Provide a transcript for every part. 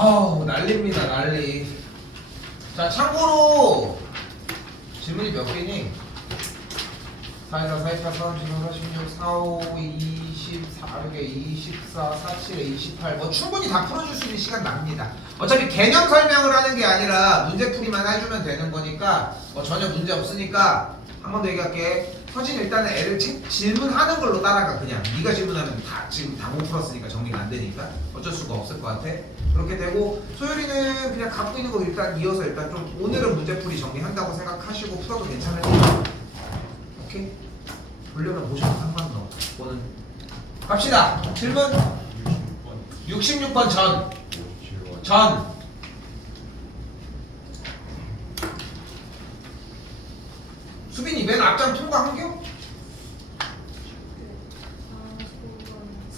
아우 난리입니다 난리. 자 참고로 질문이 몇 개니? 4, 4, 4, 4, 3, 16, 4, 5, 24, 6에 24, 47에 28. 뭐 충분히 다 풀어줄 수 있는 시간 납니다. 어차피 개념 설명을 하는 게 아니라 문제풀이만 해주면 되는 거니까 뭐 전혀 문제 없으니까 한 번 더 얘기할게. 서진 일단은 애를 질문하는 걸로 따라가. 그냥 네가 질문하면 다 지금 다 못 풀었으니까 정리가 안 되니까 어쩔 수가 없을 것 같아. 그렇게 되고 소율이는 그냥 갖고 있는 거 일단 이어서 일단 좀 오늘은 문제풀이 정리한다고 생각하시고 풀어도 괜찮으니까. 오케이? 보려면 보셔도 상관없어. 그거는 갑시다. 질문 66번 전. 수빈이 맨 앞장 통과한겨?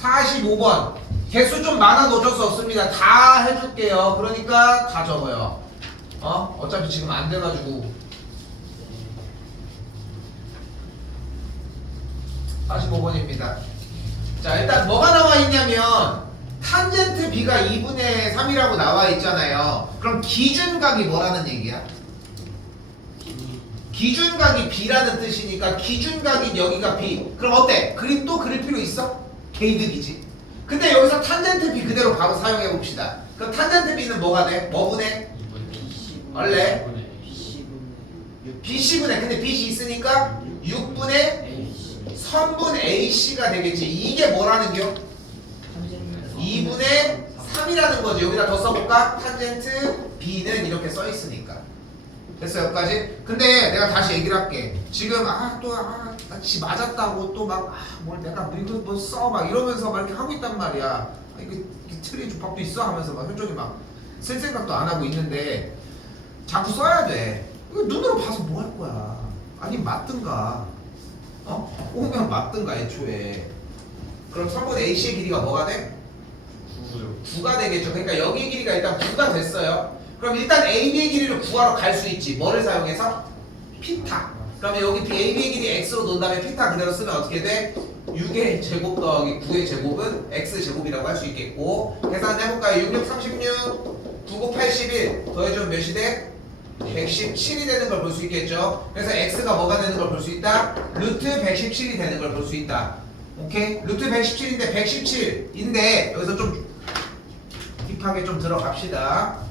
45번. 개수 좀 많아도 어쩔 수 없습니다. 다 해줄게요. 그러니까 다 적어요. 어차피 지금 안 돼가지고. 45번입니다. 자, 일단 뭐가 나와 있냐면 탄젠트 B가 2분의 3이라고 나와 있잖아요. 그럼 기준각이 뭐라는 얘기야? 기준각이 B라는 뜻이니까 기준각인 여기가 B. 그럼 어때? 그림 또 그릴 필요 있어? 개이득이지. 근데 여기서 탄젠트 B 그대로 바로 사용해 봅시다. 그럼 탄젠트 B는 뭐가 돼? 뭐분의? 원래? BC분의. 근데 BC 있으니까 6분의 선분 AC가 되겠지. 이게 뭐라는 겨? 2분의 3이라는 거지. 여기다 더 써볼까? 탄젠트 B는 이렇게 써 있으니까. 됐어 여기까지? 근데 내가 다시 얘기를 할게. 지금 지 맞았다고 또 막 뭘 내가 뭐 써 막 이러면서 막 이렇게 하고 있단 말이야. 이게 틀린 조합도 있어 하면서 막 효정이 막 쓸 생각도 안 하고 있는데 자꾸 써야 돼. 이거 눈으로 봐서 뭐 할 거야? 아니 맞든가. 오면 맞든가 애초에. 그럼 선분의 AC의 길이가 뭐가 돼? 9가 되겠죠. 그러니까 여기의 길이가 일단 9가 됐어요. 그럼 일단 AB의 길이를 구하러 갈 수 있지. 뭐를 사용해서? 피타. 그러면 여기 AB의 길이 X로 놓은 다음에 피타 그대로 쓰면 어떻게 돼? 6의 제곱 더하기 9의 제곱은 X제곱이라고 할 수 있겠고, 계산해볼까요? 6, 6, 36, 9, 9, 81 더해주면 몇이 돼? 117이 되는 걸 볼 수 있겠죠. 그래서 X가 뭐가 되는 걸 볼 수 있다? 루트 117이 되는 걸 볼 수 있다. 오케이? 루트 117인데 117인데 여기서 좀 딥하게 좀 들어갑시다.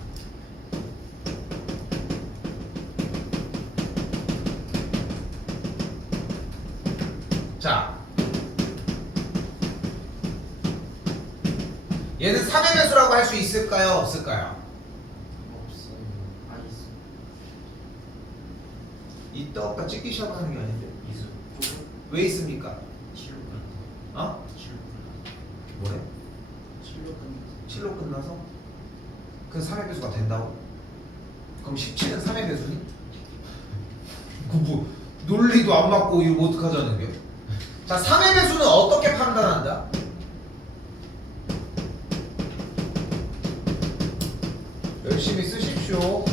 자, 얘는 3의 배수라고 할 수 있을까요? 없을까요? 없어요. 있어. 있다 없다 찍기 시작하는 게 아닌데. 이수. 왜 있습니까? 7로 끝났어. 어? 7로 끝났어. 뭐래? 7로 끝났어. 7로 끝나서? 그 3의 배수가 된다고? 그럼 17은 3의 배수니? 그 뭐 논리도 안 맞고 이거 어떡하자는 게? 자, 3의 배수는 어떻게 판단한다? 열심히 쓰십시오.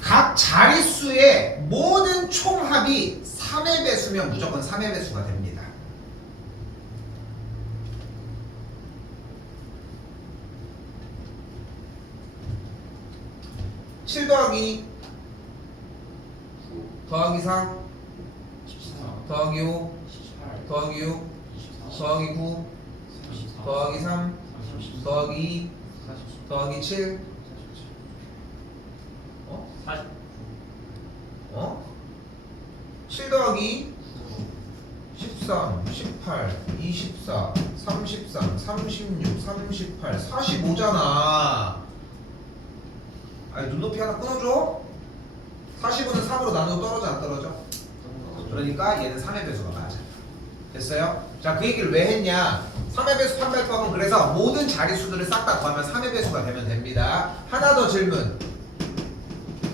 각 자릿수의 모든 총합이 3의 배수면 무조건 3의 배수가 됩니다. (7) 더하기 더하기 3 14. 더하기 5 18. 더하기 6 24. 더하기 9 34. 더하기 3 34. 더하기 2 44. 더하기 7 40. 7 더하기 13, 18, 24, 33, 36, 38, 45잖아. 아니 눈높이 하나 끊어줘. 45는 3으로 나누고 떨어져 안 떨어져? 그러니까 얘는 3의 배수가 맞아. 됐어요? 자, 그 얘기를 왜 했냐? 3의 배수 판별법은 그래서 모든 자릿수들을 싹 다 더하면 3의 배수가 되면 됩니다. 하나 더 질문.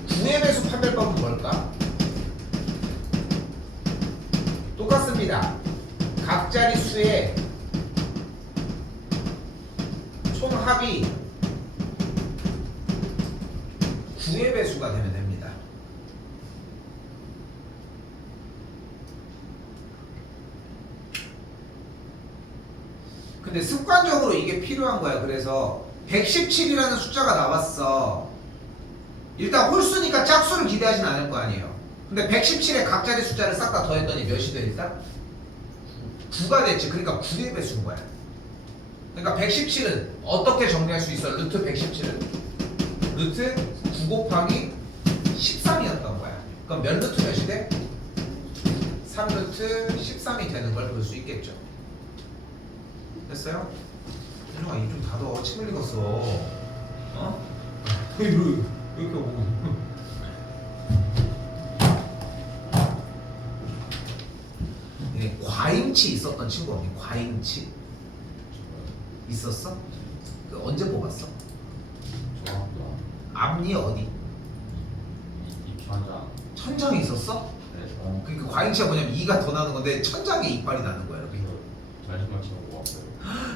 9의 배수 판별법은 뭘까? 똑같습니다. 각 자릿수의 총합이 9의 배수가 되면 됩니다. 근데 습관적으로 이게 필요한 거야. 그래서 117이라는 숫자가 나왔어. 일단 홀수니까 짝수를 기대하진 않을 거 아니에요. 근데 117에 각자리 숫자를 싹 다 더했더니 몇이 돼 일단? 9가 됐지. 그러니까 9의 배수인 거야. 그러니까 117은 어떻게 정리할 수 있어? 루트 117은 루트 9 곱하기 13이었던 거야. 그럼 몇 루트 몇이 돼? 3루트 13이 되는 걸 볼 수 있겠죠. 됐어요? 준영아 입 좀 닫아. 침 흘리겠어. 어? 이렇게 오고. 네, 과잉치 있었던 친구 없니? 과잉치 있었어? 그 언제 뽑았어? 중학교 앞니 어디? 입천장. 천장에 있었어? 네. 그러니까 과잉치가 뭐냐면 이가 더 나는 건데 천장에 이빨이 나는 거야 이렇게. 자신만 치고 왔어요.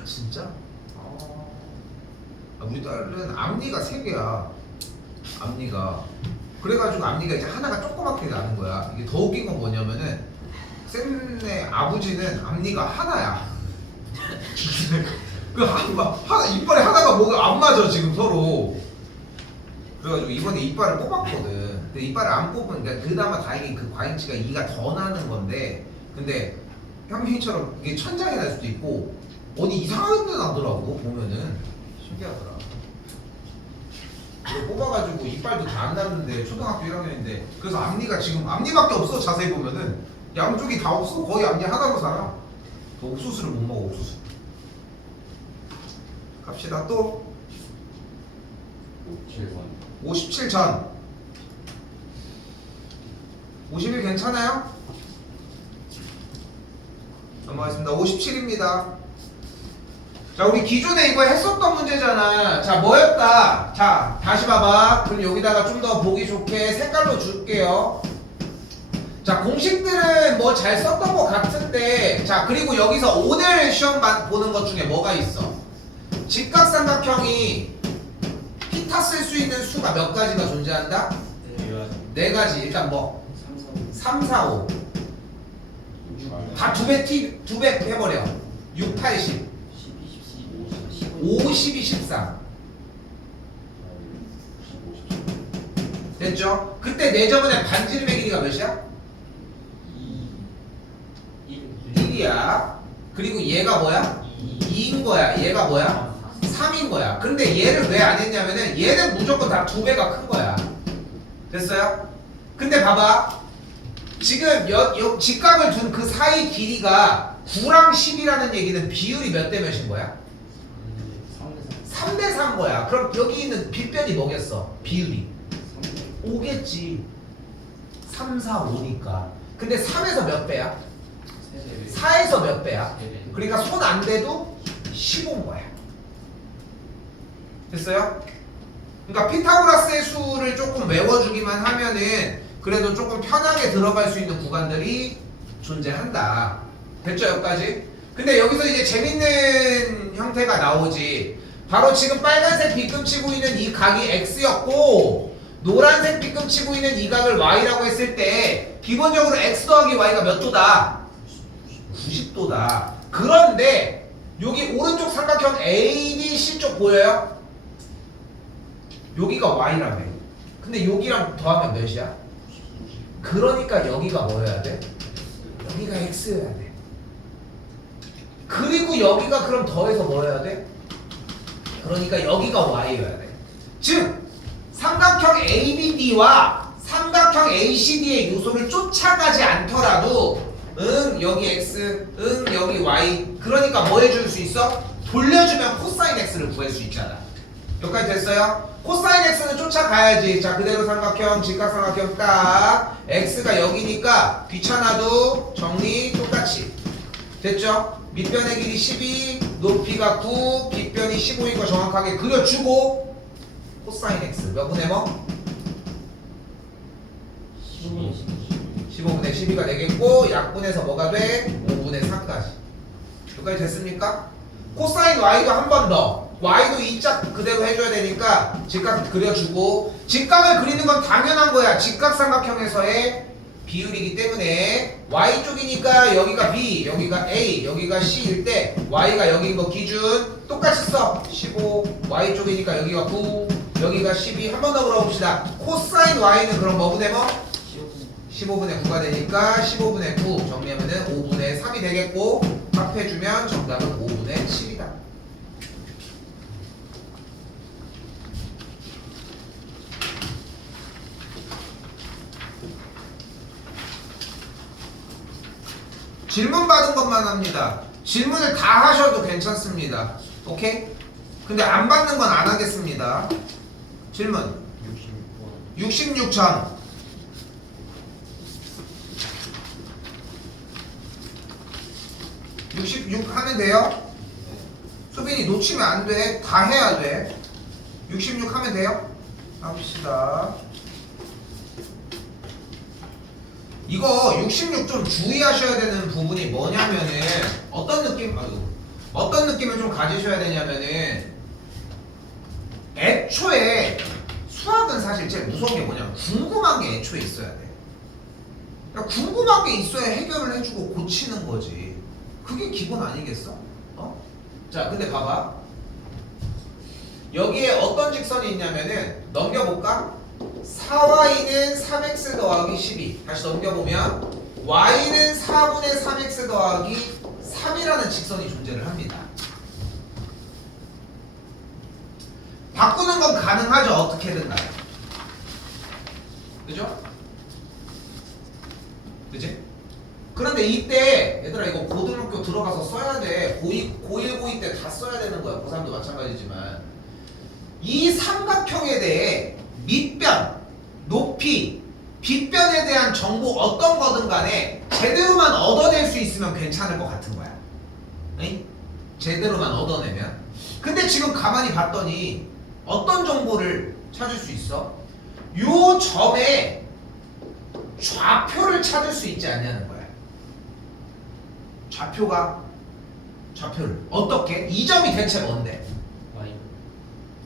진짜? 우리 딸은 앞니가 3개야. 앞니가. 그래가지고 앞니가 이제 하나가 조그맣게 나는 거야. 이게 더 웃긴 건 뭐냐면은 쌤네 아버지는 앞니가 하나야. 그 하나 이빨에 하나가 뭐가 안 맞아 지금 서로. 그래가지고 이번에 이빨을 뽑았거든. 근데 이빨을 안 뽑으니까 그나마 다행히 그 과잉치가 이가 더 나는 건데, 근데 현민이처럼 이게 천장에 날 수도 있고 어디 이상한 데 나더라고 보면은. 신기하더라. 이거 뽑아가지고 이빨도 다 안 났는데 초등학교 1학년인데 그래서 앞니가 지금 앞니밖에 없어. 자세히 보면은 양쪽이 다 없어. 거의 앞니 하나로 살아. 옥수수를 못 먹어. 옥수수. 갑시다. 또 7번. 57 전. 51 괜찮아요? 넘어가겠습니다. 57입니다. 자, 우리 기존에 이거 했었던 문제잖아. 자, 뭐였다? 자, 다시 봐봐. 그럼 여기다가 좀 더 보기 좋게 색깔로 줄게요. 자, 공식들은 뭐 잘 썼던 것 같은데, 자, 그리고 여기서 오늘 시험 보는 것 중에 뭐가 있어? 직각삼각형이 피타 쓸 수 있는 수가 몇 가지가 존재한다? 네 가지. 일단 뭐? 3, 4, 5. 다 2배 해버려. 6, 8, 10. 52, 13. 됐죠? 그때 내 저번에 반지름의 길이가 몇이야? 1이야. 그리고 얘가 뭐야? 2인 거야. 얘가 뭐야? 3인 거야. 근데 얘를 왜 안 했냐면은 얘는 무조건 다 2배가 큰 거야. 됐어요? 근데 봐봐. 지금 직각을 둔 그 사이 길이가 9랑 10이라는 얘기는 비율이 몇 대 몇인 거야? 3대 3 거야. 그럼 여기 있는 빗변이 뭐겠어? 비율이 5겠지. 3, 4, 5니까. 근데 3에서 몇 배야? 4에서 몇 배야? 그러니까 손 안 대도 15인 거야. 됐어요? 그러니까 피타고라스의 수를 조금 외워주기만 하면은 그래도 조금 편하게 들어갈 수 있는 구간들이 존재한다. 됐죠? 여기까지? 근데 여기서 이제 재밌는 형태가 나오지. 바로 지금 빨간색 빗금치고 있는 이 각이 x였고 노란색 빗금치고 있는 이 각을 y라고 했을 때 기본적으로 x 더하기 y가 몇 도다? 90도다. 그런데 여기 오른쪽 삼각형 ABC 쪽 보여요? 여기가 y라며. 근데 여기랑 더하면 몇이야? 그러니까 여기가 뭐여야 돼? 여기가 x여야 돼. 그리고 여기가 그럼 더해서 뭐여야 돼? 그러니까 여기가 y여야 돼. 즉 삼각형 ABD와 삼각형 ACD의 요소를 쫓아가지 않더라도 여기 x, 여기 y. 그러니까 뭐 해줄 수 있어? 돌려주면 코사인 x를 구할 수 있잖아. 여기까지 됐어요? 코사인 x는 쫓아가야지. 자, 그대로 삼각형, 직각삼각형 딱 x가 여기니까 귀찮아도 정리 똑같이. 됐죠? 밑변의 길이 12, 높이가 9, 빗변이 15인 거 정확하게 그려주고 코사인 x 몇 분의 뭐? 15분의 12가 되겠고 약분해서 뭐가 돼? 5분의 4까지. 여기까지 됐습니까? 코사인 y도 한 번 더. y도 이 짝 그대로 해줘야 되니까 직각 그려주고 직각을 그리는 건 당연한 거야. 직각삼각형에서의 비율이기 때문에 Y쪽이니까 여기가 B, 여기가 A, 여기가 C일 때 Y가 여기인 거 기준 똑같이 써. 15, Y쪽이니까 여기가 9, 여기가 12. 한 번 더 물어봅시다. 코사인 Y는 그럼 뭐분의 뭐? 15분의 9가 되니까 15분의 9 정리하면은 5분의 3이 되겠고 합해주면 정답은 5분의 7이다. 질문 받은 것만 합니다. 질문을 다 하셔도 괜찮습니다. 오케이? 근데 안 받는 건 안 하겠습니다. 질문 66점 66 하면 돼요? 수빈이 놓치면 안 돼. 다 해야 돼. 66 하면 돼요? 합시다. 이거 66 좀 주의하셔야 되는 부분이 뭐냐면은 어떤 느낌을 좀 가지셔야 되냐면은 애초에 수학은 사실 제일 무서운 게 뭐냐면 궁금한 게 애초에 있어야 돼. 그러니까 궁금한 게 있어야 해결을 해주고 고치는 거지. 그게 기본 아니겠어? 자, 근데 봐봐. 여기에 어떤 직선이 있냐면은 넘겨볼까? 4y는 3x 더하기 12. 다시 넘겨보면 y는 4분의 3x 더하기 3이라는 직선이 존재를 합니다. 바꾸는 건 가능하죠. 어떻게든 간에. 그죠? 그치? 그런데 이때 얘들아 이거 고등학교 들어가서 써야 돼. 고1, 고2 때 다 써야 되는 거야. 고3도 마찬가지지만 이 삼각형에 대해 밑변, 높이, 빗변에 대한 정보 어떤 거든 간에 제대로만 얻어낼 수 있으면 괜찮을 것 같은 거야. 응? 제대로만 얻어내면. 근데 지금 가만히 봤더니 어떤 정보를 찾을 수 있어? 요 점에 좌표를 찾을 수 있지 않냐는 거야. 좌표를 어떻게? 이 점이 대체 뭔데?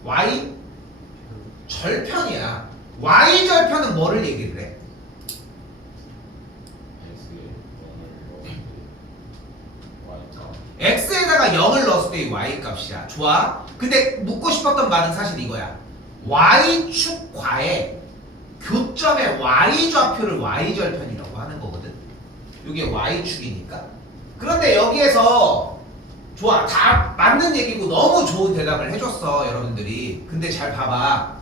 Y? 절편이야. Y 절편은 뭐를 얘기를 해? X에다가 0을 넣었을 때 Y 값이야. 좋아. 근데 묻고 싶었던 말은 사실 이거야. Y축과의 교점의 Y 좌표를 Y 절편이라고 하는 거거든. 이게 Y축이니까. 그런데 여기에서 좋아. 다 맞는 얘기고 너무 좋은 대답을 해줬어 여러분들이. 근데 잘 봐봐.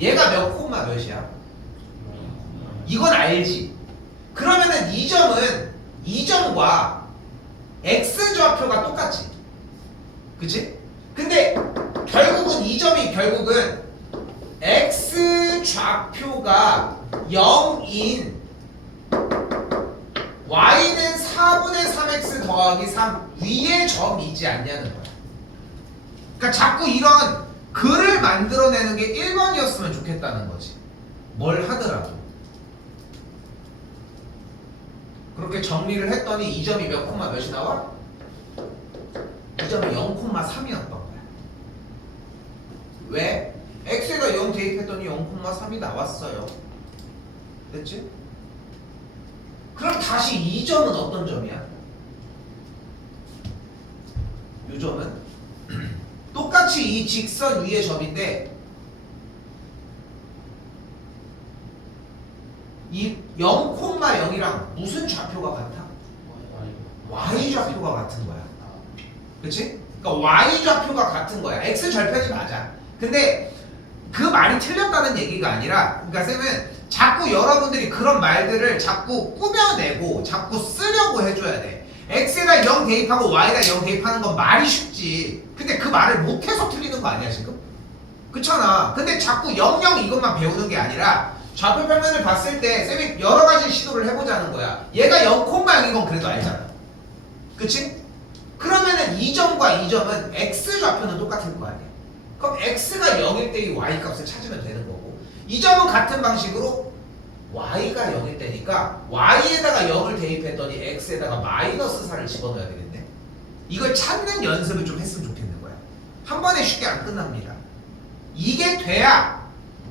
얘가 몇 콤마 몇이야? 이건 알지. 그러면은 이 점은 이 점과 X 좌표가 똑같지. 그치? 근데 결국은 이 점이 결국은 X 좌표가 0인 Y는 4분의 3X 더하기 3 위의 점이지 않냐는 거야. 그러니까 자꾸 이런 글을 만들어내는 게 1번이었으면 좋겠다는 거지. 뭘 하더라도. 그렇게 정리를 했더니 이 점이 몇 콤마 몇이 나와? 이 점이 0,3이었던 거야. 왜? x에다 0 대입했더니 0,3이 나왔어요. 됐지? 그럼 다시 이 점은 어떤 점이야? 이 점은 똑같이 이 직선 위의 점인데 이 0,0이랑 무슨 좌표가 같아? y 좌표가 같은 거야. 그치? 그러니까 y 좌표가 같은 거야. x 절편이 맞아. 근데 그 말이 틀렸다는 얘기가 아니라, 그러니까 쌤은 자꾸 여러분들이 그런 말들을 자꾸 꾸며내고 자꾸 쓰려고 해줘야 돼. x에다 0 대입하고 y에다 0 대입하는 건 말이 쉽지. 근데 그 말을 못해서 틀리는 거 아니야 지금? 그렇잖아. 근데 자꾸 00 이것만 배우는 게 아니라 좌표 평면을 봤을 때 쌤이 여러 가지 시도를 해보자는 거야. 얘가 0,0인 건 그래도 알잖아. 그치? 그러면은 이 점과 이 점은 x 좌표는 똑같을 거 아니야. 그럼 x가 0일 때 이 y 값을 찾으면 되는 거고, 이 점은 같은 방식으로 y가 0일 때니까 y에다가 0을 대입했더니 x에다가 마이너스 4를 집어넣어야 되겠네. 이걸 찾는 연습을 좀 했으면 좋겠는 거야. 한 번에 쉽게 안 끝납니다. 이게 돼야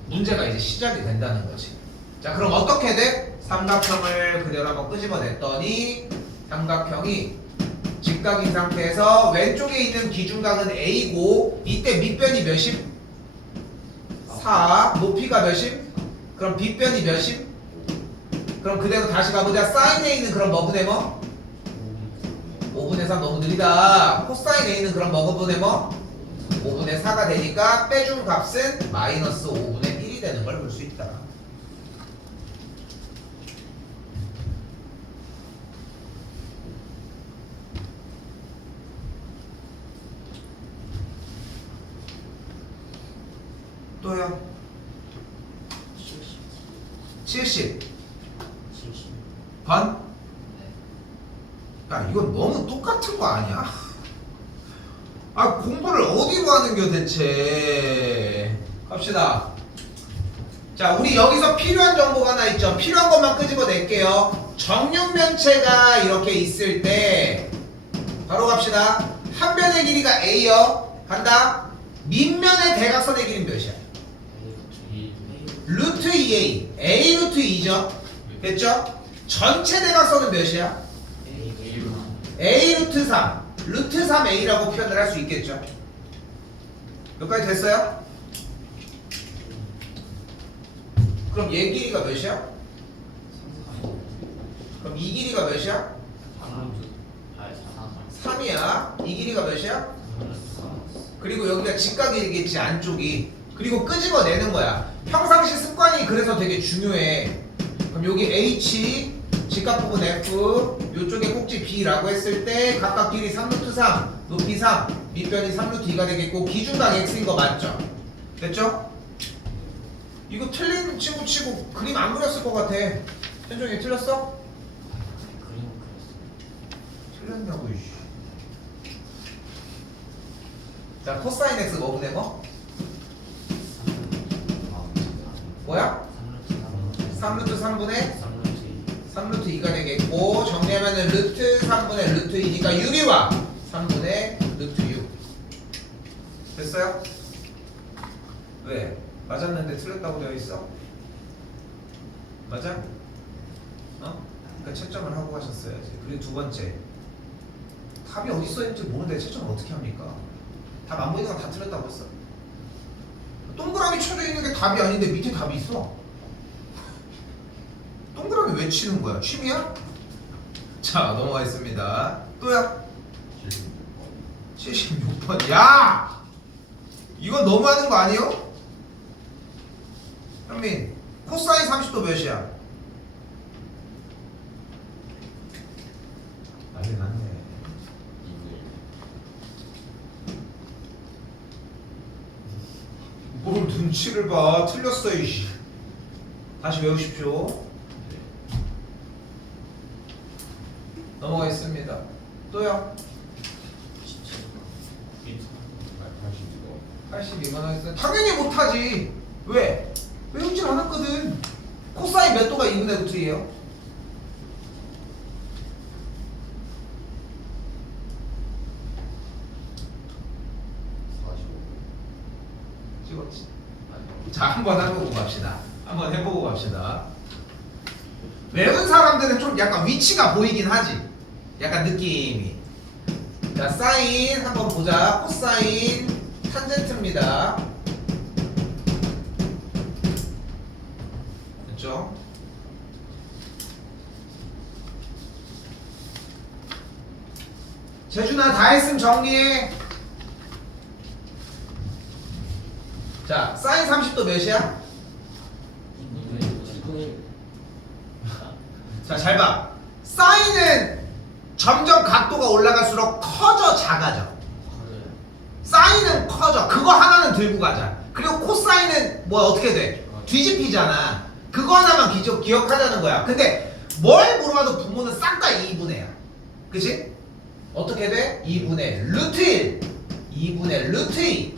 문제가 이제 시작이 된다는 거지. 자, 그럼 어떻게 돼? 삼각형을 그대로 한번 끄집어냈더니 삼각형이 직각인 상태에서 왼쪽에 있는 기준각은 A고 이때 밑변이 몇임? 4. 높이가 몇임? 그럼 빗변이 몇임? 그럼 그대로 다시 가보자. 사인 A는 그럼 뭐분의 뭐? 5분의 3 너무 느리다. 코사인 A는 그럼 뭐분의 뭐? 5분의 4가 되니까 빼준 값은 마이너스 5분의 1이 되는 걸 볼 수 있다. 또요. 70 반? 야 이건 너무 똑같은 거 아니야? 아 공부를 어디로 하는겨 대체. 갑시다. 자 우리 여기서 필요한 정보가 하나 있죠. 필요한 것만 끄집어낼게요. 정육면체가 이렇게 있을 때 바로 갑시다. 한 변의 길이가 A요. 간다. 밑면의 대각선의 길이는 몇이야? 루트 2A. A 루트 2죠. 됐죠? 전체 대각선은 몇이야? A 루트 3. 루트 3A라고 표현을 할 수 있겠죠. 여기까지 됐어요? 그럼 얘 길이가 몇이야? 그럼 이 길이가 몇이야? 3이야. 이 길이가 몇이야? 그리고 여기가 직각이겠지 안쪽이. 그리고 끄집어내는 거야. 평상시 습관이 그래서 되게 중요해. 그럼 여기 H 직각 부분 F 요쪽에 꼭지 B라고 했을 때 각각 길이 3루트 3 높이 3 밑변이 3루트 2가 되겠고 기준각 X인 거 맞죠? 됐죠? 이거 틀린 친구 치고 그림 안 그렸을 것 같아. 현종이 틀렸어? 틀렸냐고 이씨. 자 코사인 X 뭐분의 뭐? 뭐야? 3루트 3분의 3루트 2가 되겠고 정리하면은 루트 3분의 루트 2니까 6이 와. 3분의 루트 6 됐어요? 왜? 맞았는데 틀렸다고 되어 있어? 맞아? 어? 그러니까 채점을 하고 가셨어야지. 그리고 두 번째 답이 어디 써있는지 모르는데 채점을 어떻게 합니까? 답 안 보이는 건 다 틀렸다고 했어. 동그라미 쳐져 있는 게 답이 아닌데 밑에 답이 있어. 동그라미 왜 치는 거야? 취미야? 자 넘어가겠습니다. 또야? 76번. 야! 이건 너무하는 거 아니에요? 현민 코사인 30도 몇이야? 난리 났네. 뭘 눈치를 봐. 틀렸어 이씨. 다시 외우십시오. 넘어가겠습니다. 또요? 82만 원 했어요. 당연히 못하지. 왜? 외우질 않았거든. 코사인 몇 도가 2분의 루트예요? 찍었지. 자, 한번 해보고 갑시다. 한번 해보고 갑시다. 외운 사람들은 좀 약간 위치가 보이긴 하지. 약간 느낌이. 자, 사인 한번 보자. 코사인 탄젠트입니다. 됐죠? 재준아 다 했으면 정리해. 자, 사인 30도 몇이야? 자, 잘 봐. 사인은 점점 각도가 올라갈수록 커져 작아져. 사인은 커져. 그거 하나는 들고 가자. 그리고 코사인은 뭐 어떻게 돼? 뒤집히잖아. 그거 하나만 기억하자는 거야. 근데 뭘 물어봐도 분모는 싹 다 2분의야. 그치? 어떻게 돼? 2분의 루트 1 2분의 루트 2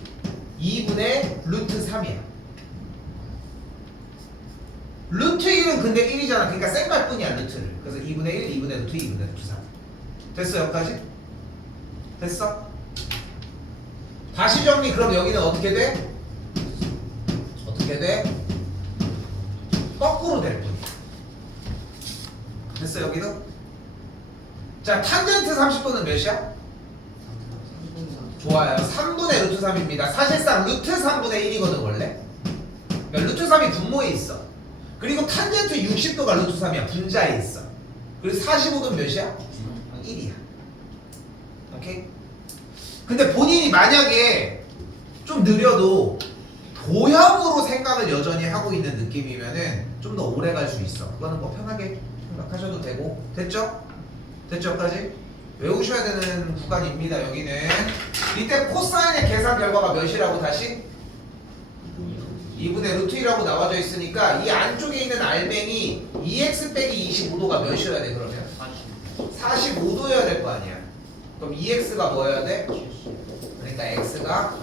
2분의 루트 3이야. 루트 1은 근데 1이잖아. 그러니까 생갈 뿐이야 루트를. 그래서 2분의 1 2분의 루트 2 2분의 루트 3. 됐어 여기까지? 됐어? 다시 정리. 그럼 여기는 어떻게 돼? 어떻게 돼? 거꾸로 될 뿐이야. 됐어 여기도? 자 탄젠트 30도는 몇이야? 좋아요. 3분의 루트 3입니다. 사실상 루트 3분의 1이거든 원래. 그러니까 루트 3이 분모에 있어. 그리고 탄젠트 60도가 루트 3이야. 분자에 있어. 그리고 45도는 몇이야? 1이야. 오케이? 근데 본인이 만약에 좀 느려도 도형으로 생각을 여전히 하고 있는 느낌이면은 좀 더 오래 갈 수 있어. 그거는 뭐 편하게 생각하셔도 되고. 됐죠? 됐죠? 여기까지? 외우셔야 되는 구간입니다. 여기는 이때 코사인의 계산 결과가 몇이라고 다시? 2분의 루트 1이라고 나와져 있으니까 이 안쪽에 있는 알맹이 2x 빼기 25도가 몇이어야 돼 그러면? 45도여야 될 거 아니야. 그럼 2x가 뭐여야 돼? 그러니까 x가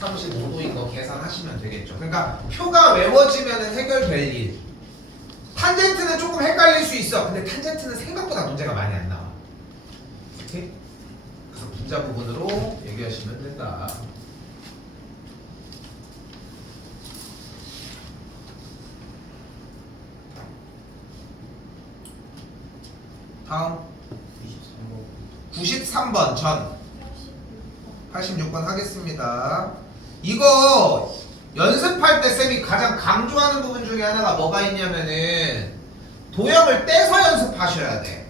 35도인 거 계산하시면 되겠죠. 그러니까 표가 외워지면 해결될 일. 탄젠트는 조금 헷갈릴 수 있어. 근데 탄젠트는 생각보다 문제가 많이 안 나와. 오케이? 그래서 분자 부분으로 얘기하시면 된다. 다음 93번 전 86번 하겠습니다. 이거 연습할 때 쌤이 가장 강조하는 부분 중에 하나가 뭐가 있냐면은 도형을 떼서 연습하셔야 돼.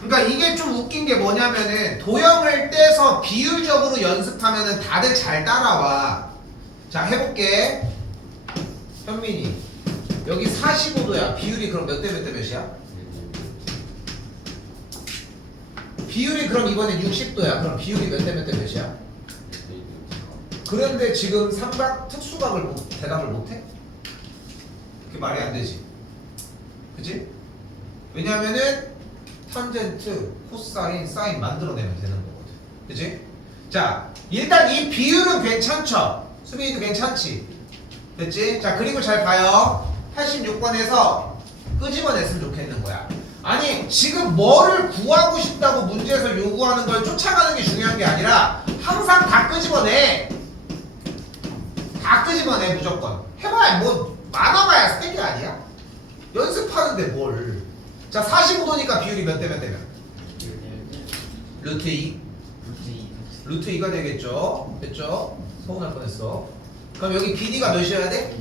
그러니까 이게 좀 웃긴 게 뭐냐면은 도형을 떼서 비율적으로 연습하면은 다들 잘 따라와. 자 해볼게. 현민이 여기 45도야. 비율이 그럼 몇 대 몇 대 몇이야? 비율이 그럼 이번에 60도야. 그럼 비율이 몇 대 몇 대 몇이야? 그런데 지금 삼각 특수각을 대답을 못해? 그게 말이 안 되지. 그치? 왜냐면은 탄젠트, 코사인, 사인 만들어내면 되는 거거든. 그치? 자, 일단 이 비율은 괜찮죠? 수빈이도 괜찮지? 됐지? 자, 그리고 잘 봐요. 86번에서 끄집어냈으면 좋겠는 거야. 아니, 지금 뭐를 구하고 싶다고 문제에서 요구하는 걸 쫓아가는 게 중요한 게 아니라 항상 다 끄집어내. 다 끄집어내 무조건. 해봐야 뭐 많아봐야 스펙이 아니야? 연습하는데 뭘. 자 45도니까 비율이 몇 대 몇 대면? 루트 2. 루트 2가 되겠죠. 됐죠? 서운할 뻔했어. 그럼 여기 BD가 몇이어야 돼?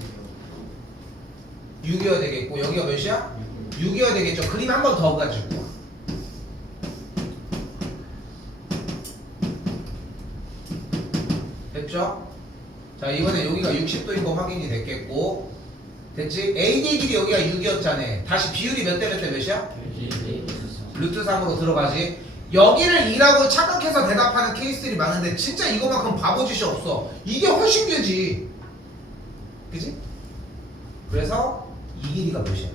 6이어야 되겠고 여기가 몇이야? 6이어야 되겠죠. 그림 한 번 더 가지고 됐죠? 자 이번에 여기가 60도인 거 확인이 됐겠고 됐지? AD 길이 여기가 6이었잖아. 다시 비율이 몇 대 몇 대 몇이야? 루트 3으로 들어가지. 여기를 2라고 착각해서 대답하는 케이스들이 많은데 진짜 이거만큼 바보짓이 없어. 이게 훨씬 길지. 그치? 그래서 이 길이가 몇이야?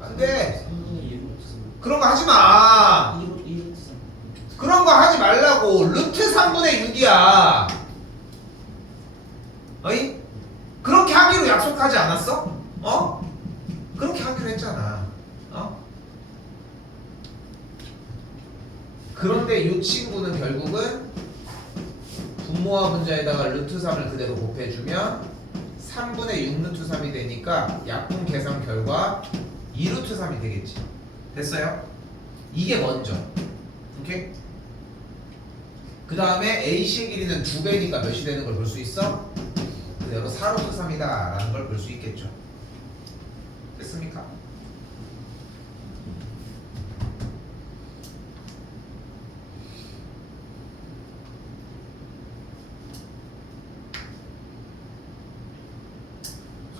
안돼. 그런 거 하지 마. 그런 거 하지 말라고. 루트 3분의 6이야. 어이? 그렇게 하기로 약속하지 않았어? 어? 그렇게 하기로 했잖아. 어? 그런데 이 친구는 결국은 분모와 분자에다가 루트 3을 그대로 곱해주면 3분의 6 루트 3이 되니까 약분 계산 결과 2 루트 3이 되겠지. 됐어요? 이게 먼저. 오케이? 그 다음에 AC의 길이는 2배니까 몇이 되는 걸 볼 수 있어? 그대로 4 루트 3이다 라는 걸 볼 수 있겠죠. 됐습니까?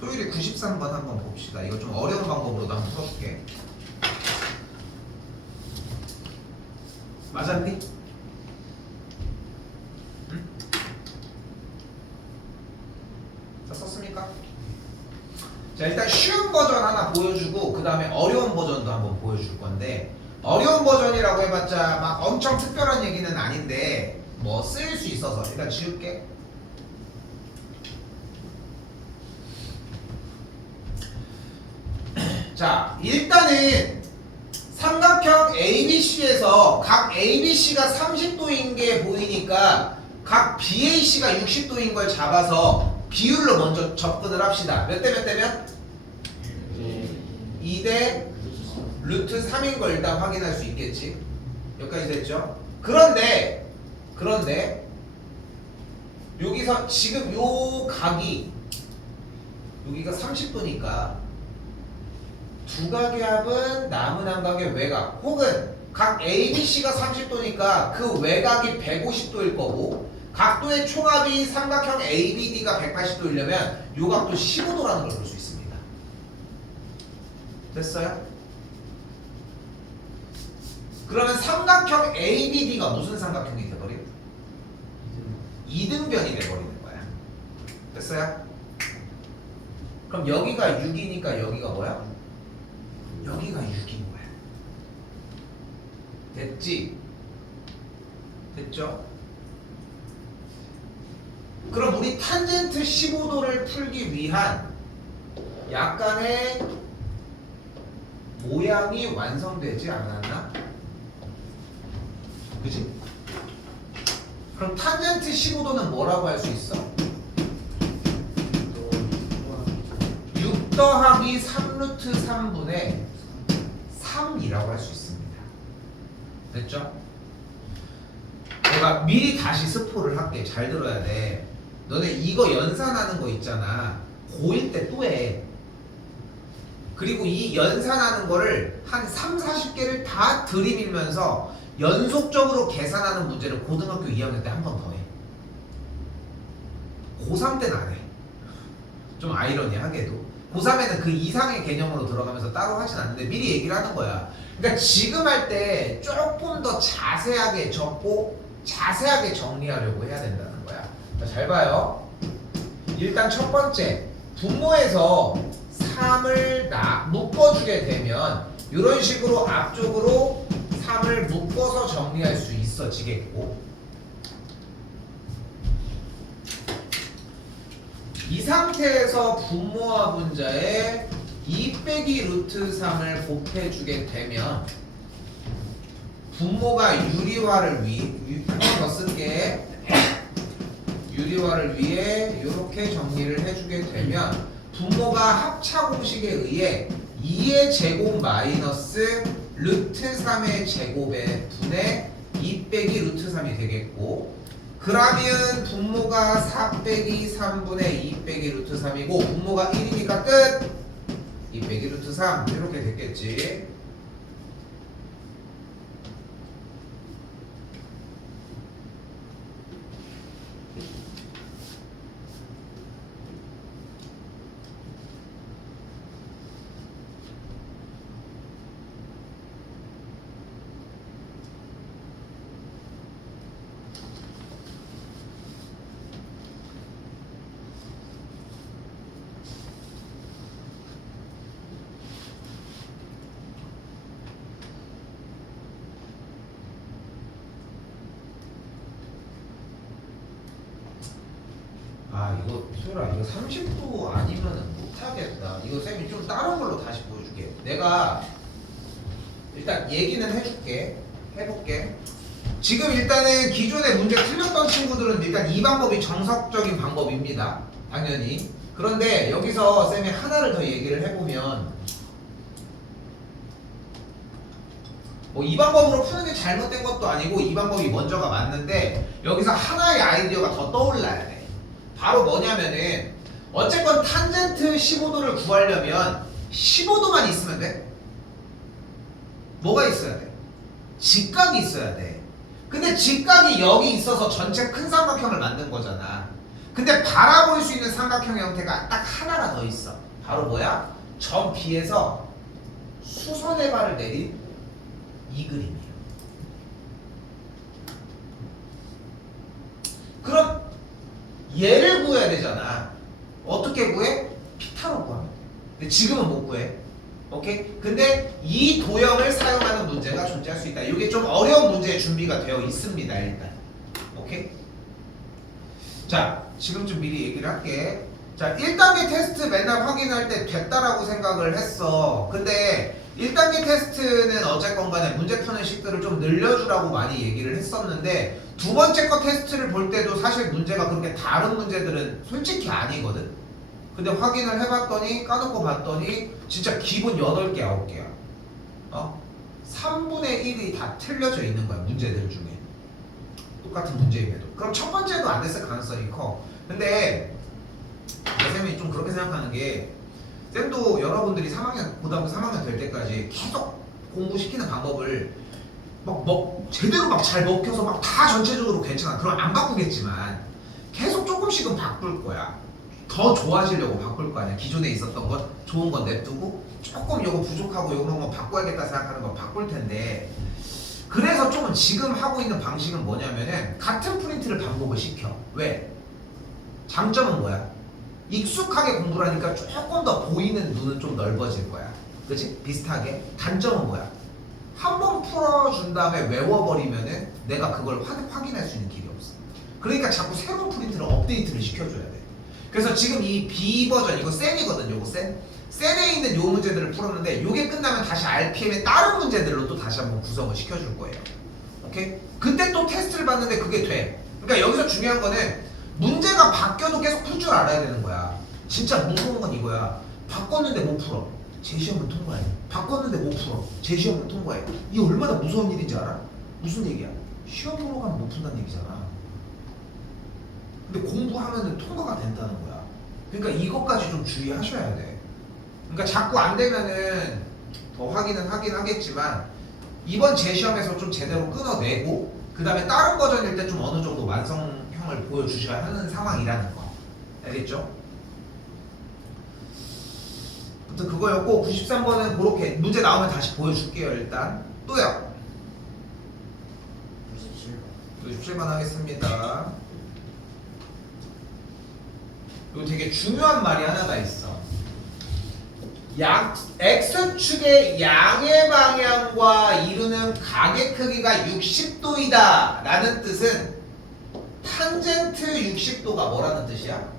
소율이 93번 한번 봅시다. 이거 좀 어려운 방법으로도 한번 풀어볼게. 맞았니? 응? 자 썼습니까? 자 일단 쉬운 버전 하나 보여주고 그 다음에 어려운 버전도 한번 보여줄 건데 어려운 버전이라고 해봤자 막 엄청 특별한 얘기는 아닌데 뭐 쓰일 수 있어서 일단 지울게. 자 일단은 삼각형 ABC에서 각 ABC가 30도인 게 보이니까 각 BAC가 60도인 걸 잡아서 비율로 먼저 접근을 합시다. 몇 대 몇 대면? 2대 루트 3인 걸 일단 확인할 수 있겠지. 여기까지 됐죠? 그런데 여기서 지금 요 각이 여기가 30도니까 두 각의 합은 남은 한 각의 외곽 혹은 각 ABC가 30도니까 그 외곽이 150도일 거고 각도의 총합이 삼각형 ABD가 180도이려면 요 각도 15도라는 걸 볼 수 있습니다. 됐어요? 그러면 삼각형 ABD가 무슨 삼각형이 돼버려? 이등변이 돼버리는 거야. 됐어요? 그럼 여기가 6이니까 여기가 뭐야? 여기가 6인 거야. 됐지? 됐죠? 그럼 우리 탄젠트 15도를 풀기 위한 약간의 모양이 완성되지 않았나? 그지? 그럼 탄젠트 15도는 뭐라고 할 수 있어? 6 더하기 3루트 3분의 3이라고 할 수 있습니다. 됐죠? 내가 미리 다시 스포를 할게. 잘 들어야 돼. 너네 이거 연산하는 거 있잖아. 고1 때 또 해. 그리고 이 연산하는 거를 한 3, 40개를 다 들이밀면서 연속적으로 계산하는 문제를 고등학교 2학년 때 한 번 더 해. 고3 때는 안 해. 좀 아이러니하게도. 고3에는 그 이상의 개념으로 들어가면서 따로 하진 않는데 미리 얘기를 하는 거야. 그러니까 지금 할 때 조금 더 자세하게 적고 자세하게 정리하려고 해야 된다는 거야. 자, 잘 봐요. 일단 첫 번째, 분모에서 3을 묶어주게 되면 이런 식으로 앞쪽으로 3을 묶어서 정리할 수 있어지겠고, 이 상태에서 분모와 분자에 2 빼기 루트 3을 곱해주게 되면 분모가 유리화를 더 쓸게. 유리화를 위해 이렇게 정리를 해주게 되면 분모가 합차 공식에 의해 2의 제곱 마이너스 루트 3의 제곱의 분의 2 빼기 루트 3이 되겠고, 그러면 분모가 4 빼기 3분의 2 빼기 루트 3이고 분모가 1이니까 끝! 2 빼기 루트 3 이렇게 됐겠지. 아, 이거 소율아, 이거 30도 아니면은 못하겠다. 이거 쌤이 좀 다른 걸로 다시 보여줄게. 내가 일단 얘기는 해볼게. 지금 일단은 기존에 문제 틀렸던 친구들은 일단 이 방법이 정석적인 방법입니다. 당연히. 그런데 여기서 쌤이 하나를 더 얘기를 해보면, 뭐 이 방법으로 푸는 게 잘못된 것도 아니고 이 방법이 먼저가 맞는데 여기서 하나의 아이디어가 더 떠올라야 돼. 바로 뭐냐면은 어쨌건 탄젠트 15도를 구하려면 15도만 있으면 돼. 뭐가 있어야 돼? 직각이 있어야 돼. 근데 직각이 여기 있어서 전체 큰 삼각형을 만든 거잖아. 근데 바라볼 수 있는 삼각형 형태가 딱 하나가 더 있어. 바로 뭐야? 점 B에서 수선의 발을 내린 이 그림이에요. 그럼 얘를 구해야 되잖아. 어떻게 구해? 피타로 구하면 돼. 근데 지금은 못 구해. 오케이? 근데 이 도형을 사용하는 문제가 존재할 수 있다. 이게 좀 어려운 문제의 준비가 되어 있습니다. 일단. 오케이? 자, 지금 좀 미리 얘기를 할게. 자, 1단계 테스트 맨날 확인할 때 됐다라고 생각을 했어. 근데 1단계 테스트는 어쨌건 간에 문제 푸는 식들을 좀 늘려주라고 많이 얘기를 했었는데 두 번째 거 테스트를 볼 때도 사실 문제가 그렇게 다른 문제들은 솔직히 아니거든. 근데 확인을 해봤더니 까놓고 봤더니 진짜 기본 8개 9개야. 3분의 1이 다 틀려져 있는 거야, 문제들 중에. 똑같은 문제임에도. 그럼 첫 번째도 안 됐을 가능성이 커. 근데 쌤이 좀 그렇게 생각하는 게, 쌤도 여러분들이 3학년, 고등학교 3학년 될 때까지 계속 공부시키는 방법을 막 제대로 막 잘 먹혀서 막 다 전체적으로 괜찮아. 그럼 안 바꾸겠지만 계속 조금씩은 바꿀 거야. 더 좋아지려고 바꿀 거 아니야. 기존에 있었던 것 좋은 건 냅두고 조금 요거 부족하고 요런 거 바꿔야겠다 생각하는 거 바꿀 텐데, 그래서 조금 지금 하고 있는 방식은 뭐냐면은 같은 프린트를 반복을 시켜. 왜? 장점은 뭐야? 익숙하게 공부를 하니까 조금 더 보이는 눈은 좀 넓어질 거야. 그치? 비슷하게. 단점은 뭐야? 한 번 풀어준 다음에 외워버리면은 내가 그걸 확인할 수 있는 길이 없어. 그러니까 자꾸 새로운 프린트를 업데이트를 시켜줘야 돼. 그래서 지금 이 B 버전, 이거 센이거든, 요거 센. 센에 있는 요 문제들을 풀었는데, 요게 끝나면 다시 RPM의 다른 문제들로 또 다시 한번 구성을 시켜줄 거예요. 오케이? 그때 또 테스트를 봤는데 그게 돼. 그러니까 여기서 중요한 거는 문제가 바뀌어도 계속 풀 줄 알아야 되는 거야. 진짜 무서운 건 이거야. 바꿨는데 못 풀어. 재시험은 통과해. 바꿨는데 못 풀어. 재시험은 통과해. 이게 얼마나 무서운 일인지 알아? 무슨 얘기야? 시험 보러 가면 못 푼다는 얘기잖아. 근데 공부하면은 통과가 된다는 거야. 그러니까 이것까지 좀 주의하셔야 돼. 그러니까 자꾸 안 되면은 더 확인은 하긴 하겠지만, 이번 재시험에서 좀 제대로 끊어내고 그 다음에 다른 버전일 때 좀 어느 정도 완성형을 보여주셔야 하는 상황이라는 거. 알겠죠? 아무튼 그거였고, 93번은 그렇게 문제 나오면 다시 보여줄게요. 일단 또요. 97번 하겠습니다. 이거 되게 중요한 말이 하나가 있어. X축의 양의 방향과 이루는 각의 크기가 60도이다 라는 뜻은 탄젠트 60도가 뭐라는 뜻이야?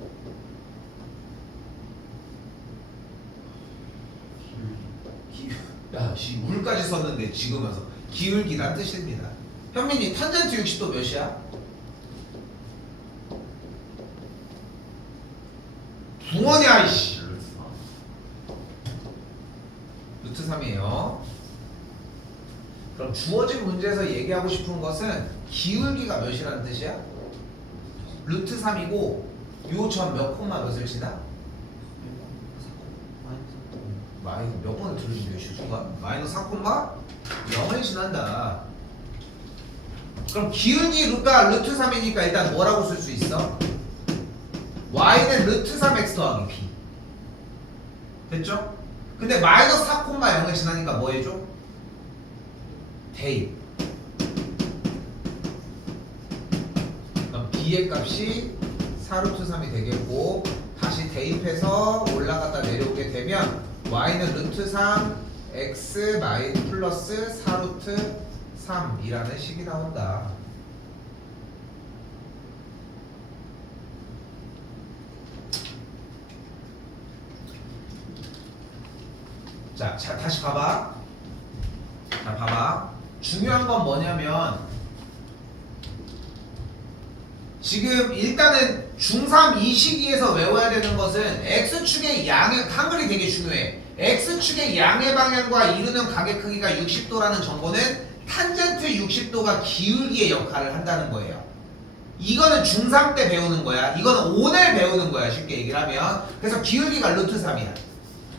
야, 물까지 썼는데 지금면서 기울기란 뜻입니다. 현민이 탄젠트 60도 몇이야? 붕어냐 이씨. 루트 3이에요. 그럼 주어진 문제에서 얘기하고 싶은 것은 기울기가 몇이라는 뜻이야? 루트 3이고 요 점 몇 콤마 몇을 지나? 마이너스 몇 번을 들으신 거야? 순간 마이너스 4 콤마 0을 지난다. 그럼 기울기가 루트 3이니까 일단 뭐라고 쓸 수 있어? y는 루트 3x 더하기 b. 됐죠? 근데 마이너스 4 콤마 0을 지나니까 뭐 해줘? 대입. 그럼 b의 값이 4루트 3이 되겠고, 다시 대입해서 올라갔다 내려오게 되면 y는 루트 3 x 플러스 4루트 3이라는 식이 나온다. 자, 다시 봐봐. 자, 봐봐. 중요한 건 뭐냐면, 지금 일단은 중3 이 시기에서 외워야 되는 것은 X축의 양의, 한글이 되게 중요해. X축의 양의 방향과 이루는 각의 크기가 60도라는 정보는 탄젠트 60도가 기울기의 역할을 한다는 거예요. 이거는 중3 때 배우는 거야. 이거는 오늘 배우는 거야, 쉽게 얘기를 하면. 그래서 기울기가 루트 3이야.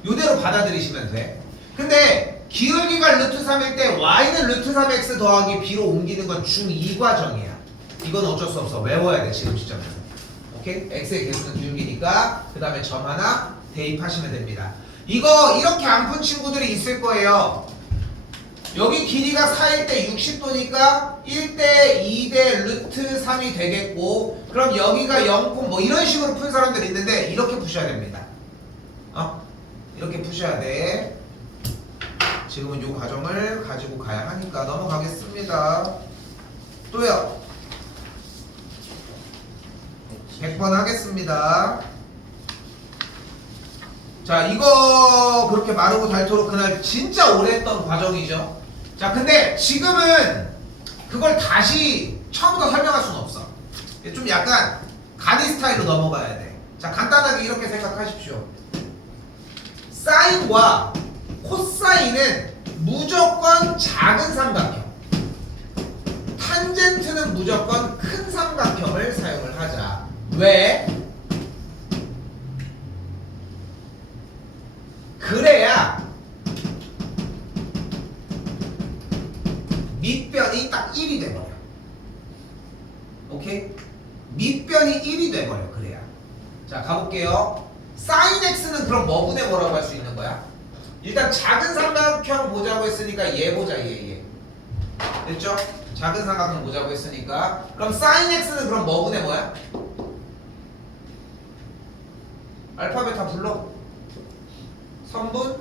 요대로 받아들이시면 돼. 근데 기울기가 루트 3일 때 y는 루트 3x 더하기 b로 옮기는 건 중2 과정이야. 이건 어쩔 수 없어. 외워야 돼, 지금 시점에서. 오케이? x의 개수는 기울기니까 그 다음에 점 하나 대입하시면 됩니다. 이거 이렇게 안 푼 친구들이 있을 거예요. 여기 길이가 4일 때 60도니까 1대 2대 루트 3이 되겠고, 그럼 여기가 0, 뭐 이런 식으로 푼 사람들이 있는데 이렇게 푸셔야 됩니다. 이렇게 푸셔야 돼. 지금은 이 과정을 가지고 가야 하니까 넘어가겠습니다. 또요. 100번 하겠습니다. 자, 이거 그렇게 마르고 닳도록 그날 진짜 오래 했던 과정이죠. 자, 근데 지금은 그걸 다시 처음부터 설명할 수는 없어. 좀 약간 가디 스타일로 넘어가야 돼. 자, 자, 간단하게 이렇게 생각하십시오. 사인과 코사인은 무조건 작은 삼각형, 탄젠트는 무조건 큰 삼각형을 사용을 하자. 왜? 그래야 밑변이 딱 1이 돼버려. 오케이? 밑변이 1이 돼버려. 그래야. 자, 가볼게요. 사인 x는 그럼 뭐분의 뭐라고 할 수 있는 거야? 일단 작은 삼각형 보자고 했으니까 얘 보자. 얘 됐죠? 작은 삼각형 보자고 했으니까 그럼 사인 x는 그럼 뭐분의 뭐야? 알파벳 다 불러. 선분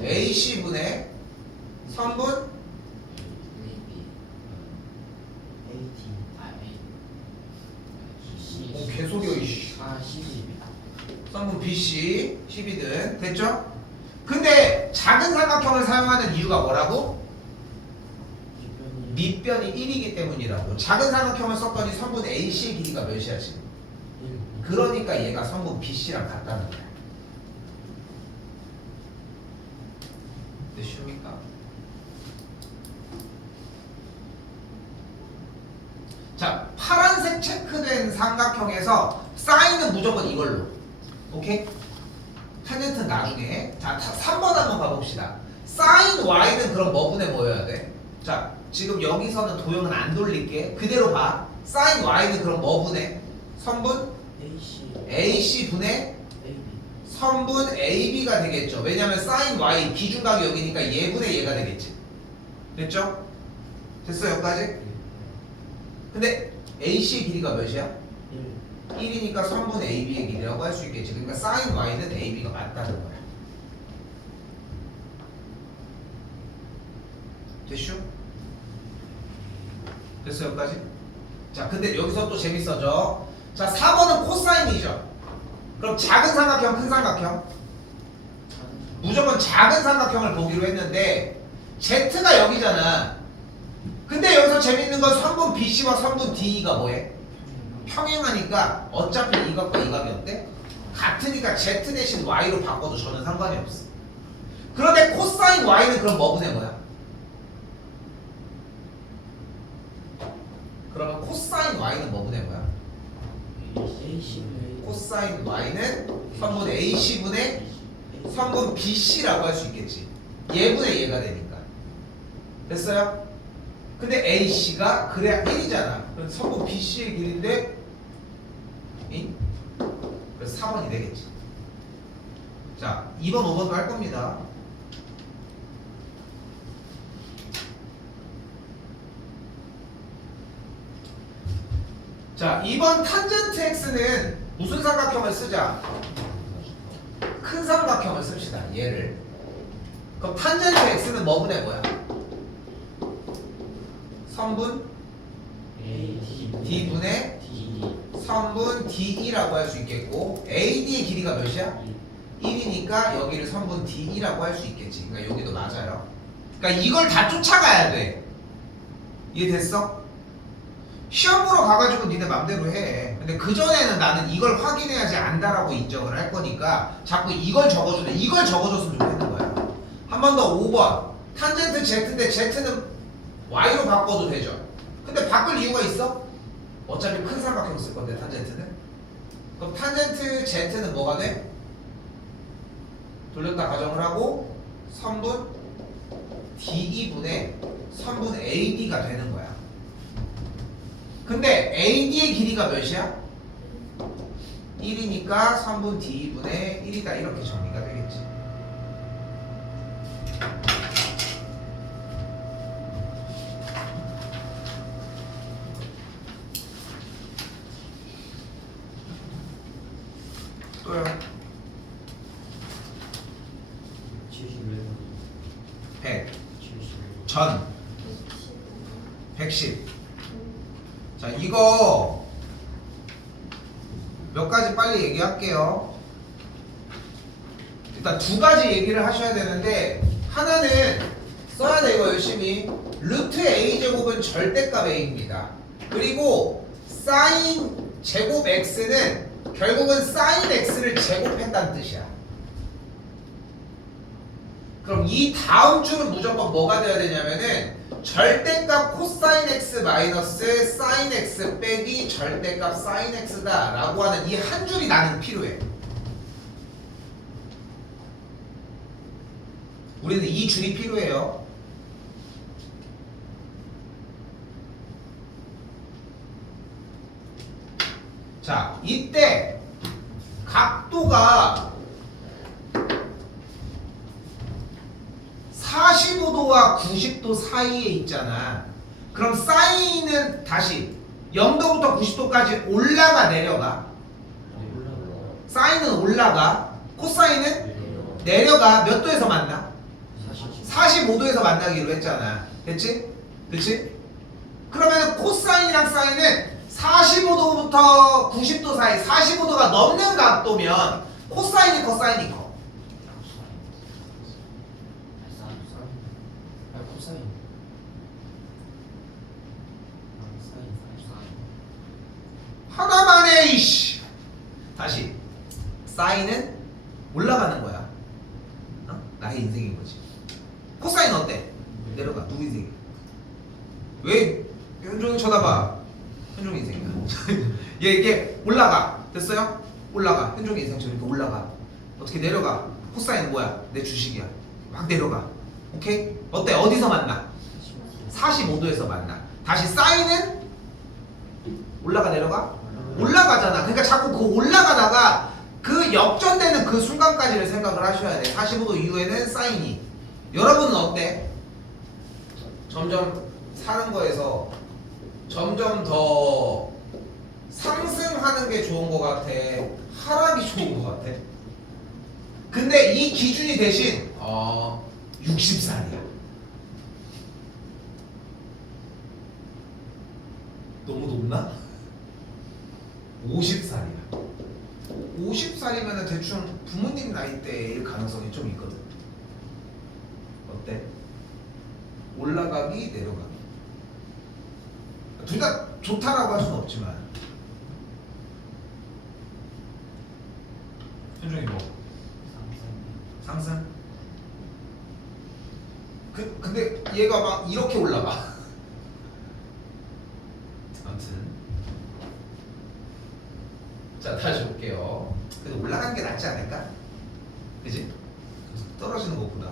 AC분의 선분 오, 개소리야 이씨. 선분 BC 10이든 됐죠? 근데 작은 삼각형을 사용하는 이유가 뭐라고? 밑변이 1이기 때문이라고. 작은 삼각형을 썼더니 선분 AC의 길이가 몇이야 지금? 그러니까 얘가 선분 BC랑 같다는 거야. 네, 쉽니까? 자, 파란색 체크된 삼각형에서 사인은 무조건 이걸로. 오케이? 탄젠트는 나중에. 자, 3번 한번 가봅시다. 사인 y는 그럼 뭐분의 뭐여야 돼? 자, 지금 여기서는 도형은 안 돌릴게. 그대로 봐. 사인 y는 그럼 뭐분의? 선분? AC 분의 선분 AB가 되겠죠. 왜냐면 사인 y 기준각이 여기니까 얘분의 얘가 되겠지. 됐죠? 됐어 여기까지? 근데 AC의 길이가 몇이야? 1이니까 선분 AB의 길이라고 할 수 있겠지. 그러니까 사인 y는 AB가 맞다는 거야. 됐슈? 됐어 여기까지? 자, 근데 여기서 또 재밌어져. 자, 4번은 코사인이죠. 그럼 작은 삼각형, 큰 삼각형? 무조건 작은 삼각형을 보기로 했는데 Z가 여기잖아. 근데 여기서 재밌는 건 선분 BC와 선분 DE가 뭐해? 평행하니까 어차피 이 각과 이 각이 어때? 같으니까 Z 대신 Y로 바꿔도 저는 상관이 없어. 그런데 코사인 Y는 그럼 뭐분의 뭐야? 그러면 코사인 Y는 뭐분의 뭐야? 코사인 Y는 선분 AC분의 선분 BC라고 할 수 있겠지. 얘분의 얘가 되니까. 됐어요? 근데 AC가 그래야 1이잖아. 그럼 선분 BC의 길인데 1? 그래서 4번이 되겠지. 자, 2번, 5번도 할 겁니다. 자, 2번 탄젠트 x는 무슨 삼각형을 쓰자? 큰 삼각형을 씁시다. 얘를. 그럼 탄젠트 x는 뭐분의 뭐야? 선분 D분의 선분 DE라고 할 수 있겠고 AD의 길이가 몇이야? 1이니까 여기를 선분 DE라고 할 수 있겠지. 그러니까 여기도 맞아요. 그러니까 이걸 다 쫓아가야 돼. 이해됐어? 시험 보러 가가지고 니네 맘대로 해. 근데 그전에는 나는 이걸 확인해야지 안다라고 인정을 할 거니까 자꾸 이걸 적어주래. 이걸 적어줬으면 좋겠는 거야. 한 번 더 5번. 탄젠트 Z인데 Z는 Y로 바꿔도 되죠. 근데 바꿀 이유가 있어? 어차피 큰 삼각형 쓸 건데 탄젠트는. 그럼 탄젠트 Z는 뭐가 돼? 돌렸다 가정을 하고 선분 DE분의 선분 AD가 되는 거야. 근데 AD의 길이가 몇이야? 1이니까 선분 DE분의 1이다. 이렇게 정리가 되겠지. 또요. 100 전 110. 자, 이거 몇 가지 빨리 얘기할게요. 일단 두 가지 얘기를 하셔야 되는데 하나는 써야 돼. 이거 열심히. 루트 a제곱은 절대값 a입니다. 그리고 사인 제곱 x는 결국은 sin x를 제곱했다는 뜻이야. 그럼 이 다음 줄은 무조건 뭐가 돼야 되냐면은 절대값 코사인 x 마이너스 sin x 빼기 절대값 sin x다 라고 하는 이 한 줄이 나는 필요해. 우리는 이 줄이 필요해요. 자, 이때 각도가 45도와 90도 사이에 있잖아. 그럼 사인은 다시 0도부터 90도까지 올라가 내려가? 사인은 올라가. 코사인은 내려가. 몇 도에서 만나? 45도에서 만나기로 했잖아. 됐지? 그치? 그러면 코사인이랑 사인은 45도부터 90도 사이 45도가 넘는 각도면 코사인이 커 사인이 커? 하나만 해 이씨. 다시 사인은 올라가는 거야. 어? 나의 인생인 거지. 코사인 어때? 내려가. 누구 인생? 왜 현종이 쳐다봐? 현종이 인생이야. 얘 이게 올라가. 됐어요? 올라가. 현종이 인생처럼 이렇게 올라가. 어떻게 내려가? 코사인은 뭐야? 내 주식이야. 막 내려가. 오케이? 어때? 어디서 만나? 45도에서 만나. 다시 사인은 올라가 내려가? 올라가잖아. 그러니까 자꾸 그 올라가다가 그 역전되는 그 순간까지를 생각을 하셔야 돼. 45도 이후에는 사인이. 여러분은 어때? 점점 사는 거에서 점점 더 상승하는 게 좋은 것 같아? 하락이 좋은 것 같아? 근데 이 기준이 대신 60살이야. 너무 높나? 50살이야. 50살이면 대충 부모님 나이대일 가능성이 좀 있거든. 어때? 올라가기 내려가기 둘 다 좋다라고 할 수는 없지만 현종이 뭐? 상승? 근데 얘가 막 이렇게 올라가. 아무튼 자 다시 볼게요. 그래도 올라가는 게 낫지 않을까? 그지? 떨어지는 것보다.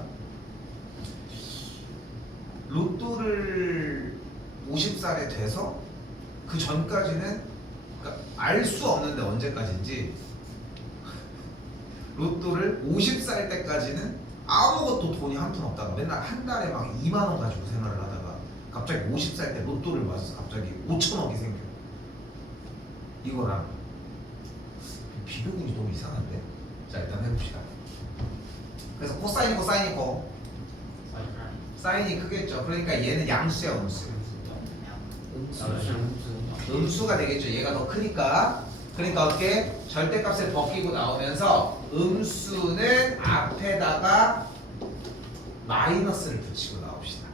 로또를 50살에 돼서 그 전까지는 그러니까 알 수 없는데 언제까지인지 로또를 50살 때까지는 아무것도 돈이 한 푼 없다가 맨날 한 달에 막 2만 원 가지고 생활을 하다가 갑자기 50살 때 로또를 맞아서 갑자기 5천억이 생겨. 이거랑 비교군이 너무 이상한데? 자 일단 해봅시다. 그래서 코사인이 코사인이 커. 사인이 크겠죠. 그러니까 얘는 양수야 음수. 음수가 되겠죠. 얘가 더 크니까. 그러니까 어떻게? 절대값을 벗기고 나오면서 음수는 앞에다가 마이너스를 붙이고 나옵시다.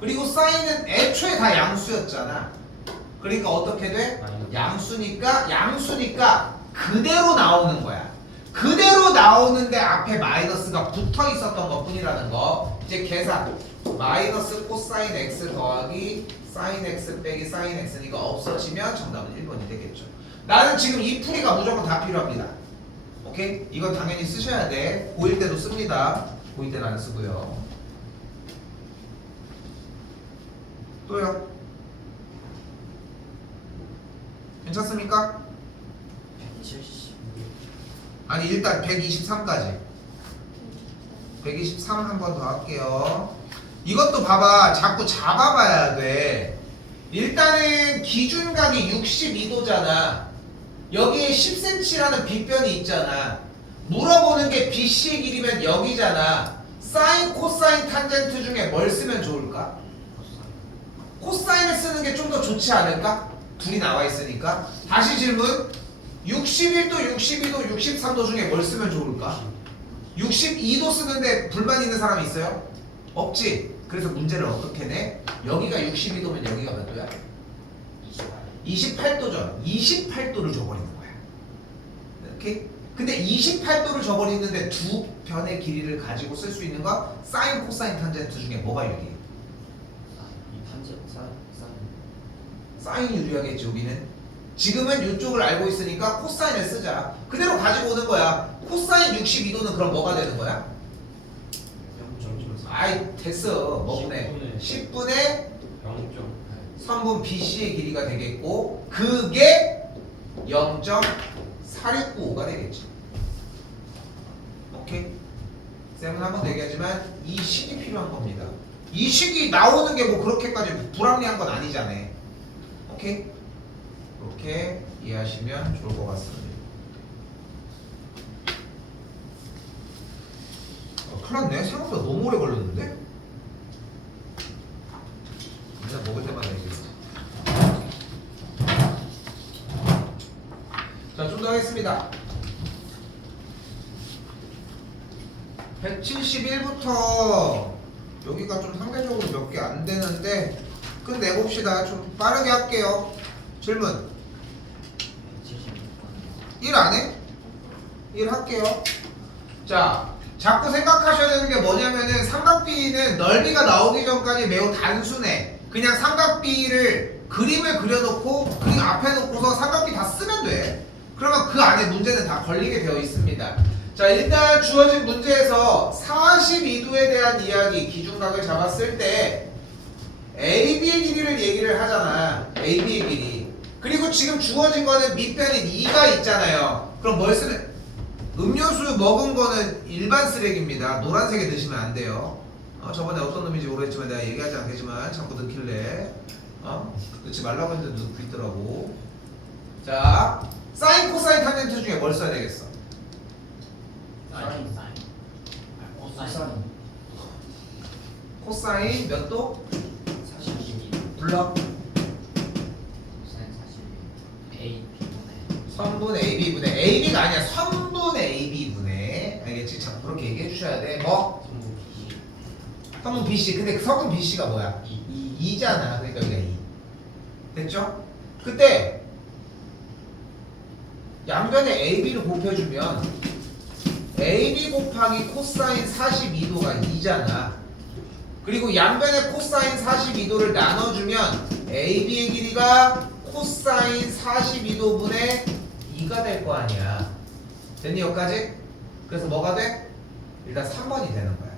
그리고 사인은 애초에 다 양수였잖아. 그러니까 어떻게 돼? 양수니까 그대로 나오는 거야. 그대로 나오는데 앞에 마이너스가 붙어 있었던 것 뿐이라는 거. 이제 계산. 마이너스 코사인 x 더하기 사인 x 빼기 사인 x니까 없어지면 정답은 1번이 되겠죠. 나는 지금 이 풀이가 무조건 다 필요합니다. 오케이? 이건 당연히 쓰셔야 돼. 고1 때도 씁니다. 고2 때는 안 쓰고요. 또요? 괜찮습니까? 아니 일단 123까지 123 한 번 더 할게요. 이것도 봐봐. 자꾸 잡아봐야 돼. 일단은 기준각이 62도잖아. 여기에 10cm라는 빗변이 있잖아. 물어보는 게 BC의 길이면 여기잖아. 사인, 코사인, 탄젠트 중에 뭘 쓰면 좋을까? 코사인을 쓰는 게 좀 더 좋지 않을까? 둘이 나와 있으니까. 다시 질문. 61도, 62도, 63도 중에 뭘 쓰면 좋을까? 62도 쓰는데 불만 있는 사람 있어요? 없지? 그래서 문제를 어떻게 내? 여기가 62도면 여기가 몇 도야? 28도죠. 28도를 줘버리는 거야. 오케이? 근데 28도를 줘버리는데 두 변의 길이를 가지고 쓸 수 있는 건 사인, 코사인, 탄젠트 중에 뭐가 유리해? 이 탄젠 사인이 유리하겠지 우리는. 지금은 이쪽을 알고 있으니까 코사인을 쓰자. 그대로 가지고 오는 거야. 코사인 62도는 그럼 뭐가 되는 거야? 아이 됐어. 뭐분의 10분의 3분 BC의 길이가 되겠고 그게 0.4695가 되겠지. 오케이? 쌤은 한번 얘기하지만 이 식이 필요한 겁니다. 이 식이 나오는 게 뭐 그렇게까지 불합리한 건 아니잖아. 오케이? 이렇게 이해하시면 좋을 것 같습니다. 큰일 났네. 생각보다 너무 오래 걸렸는데? 그냥 먹을 때마다 얘기했지. 자, 좀 더 하겠습니다. 171부터 여기가 좀 상대적으로 몇 개 안 되는데 끝내봅시다. 좀 빠르게 할게요. 질문 1 안 해? 1 할게요. 자, 자꾸 생각하셔야 되는 게 뭐냐면은 삼각비는 넓이가 나오기 전까지 매우 단순해. 그냥 삼각비를 그림을 그려놓고 그림 앞에 놓고서 삼각비 다 쓰면 돼. 그러면 그 안에 문제는 다 걸리게 되어 있습니다. 자, 일단 주어진 문제에서 42도에 대한 이야기, 기준각을 잡았을 때 AB의 길이를 얘기를 하잖아. AB의 길이. 그리고 지금 주어진 거는 밑변인 2가 있잖아요. 그럼 뭘 쓰는? 음료수 먹은 거는 일반 쓰레기입니다. 노란색에 넣으시면 안 돼요. 저번에 어떤 놈인지 모르겠지만 내가 얘기하지 않겠지만 자꾸 넣길래 넣지 말라고 했는데 넣고 있더라고. 자, 사인, 코사인, 탄젠트 중에 뭘 써야 되겠어? 코사인 몇 도? 42 불러. 선분 AB분의 AB가 아니야. 선분 AB분의 알겠지? 자, 그렇게 얘기해 주셔야 돼. 뭐? 선분 BC. 근데 그 선분 BC가 뭐야? 2잖아. 그러니까 여기가 2. 됐죠? 그때 양변에 AB를 곱해주면 AB 곱하기 코사인 42도가 2잖아. 그리고 양변에 코사인 42도를 나눠주면 AB의 길이가 코사인 42도분의 2가 될 거 아니야. 됐니 여기까지? 그래서 뭐가 돼? 일단 3번이 되는 거야.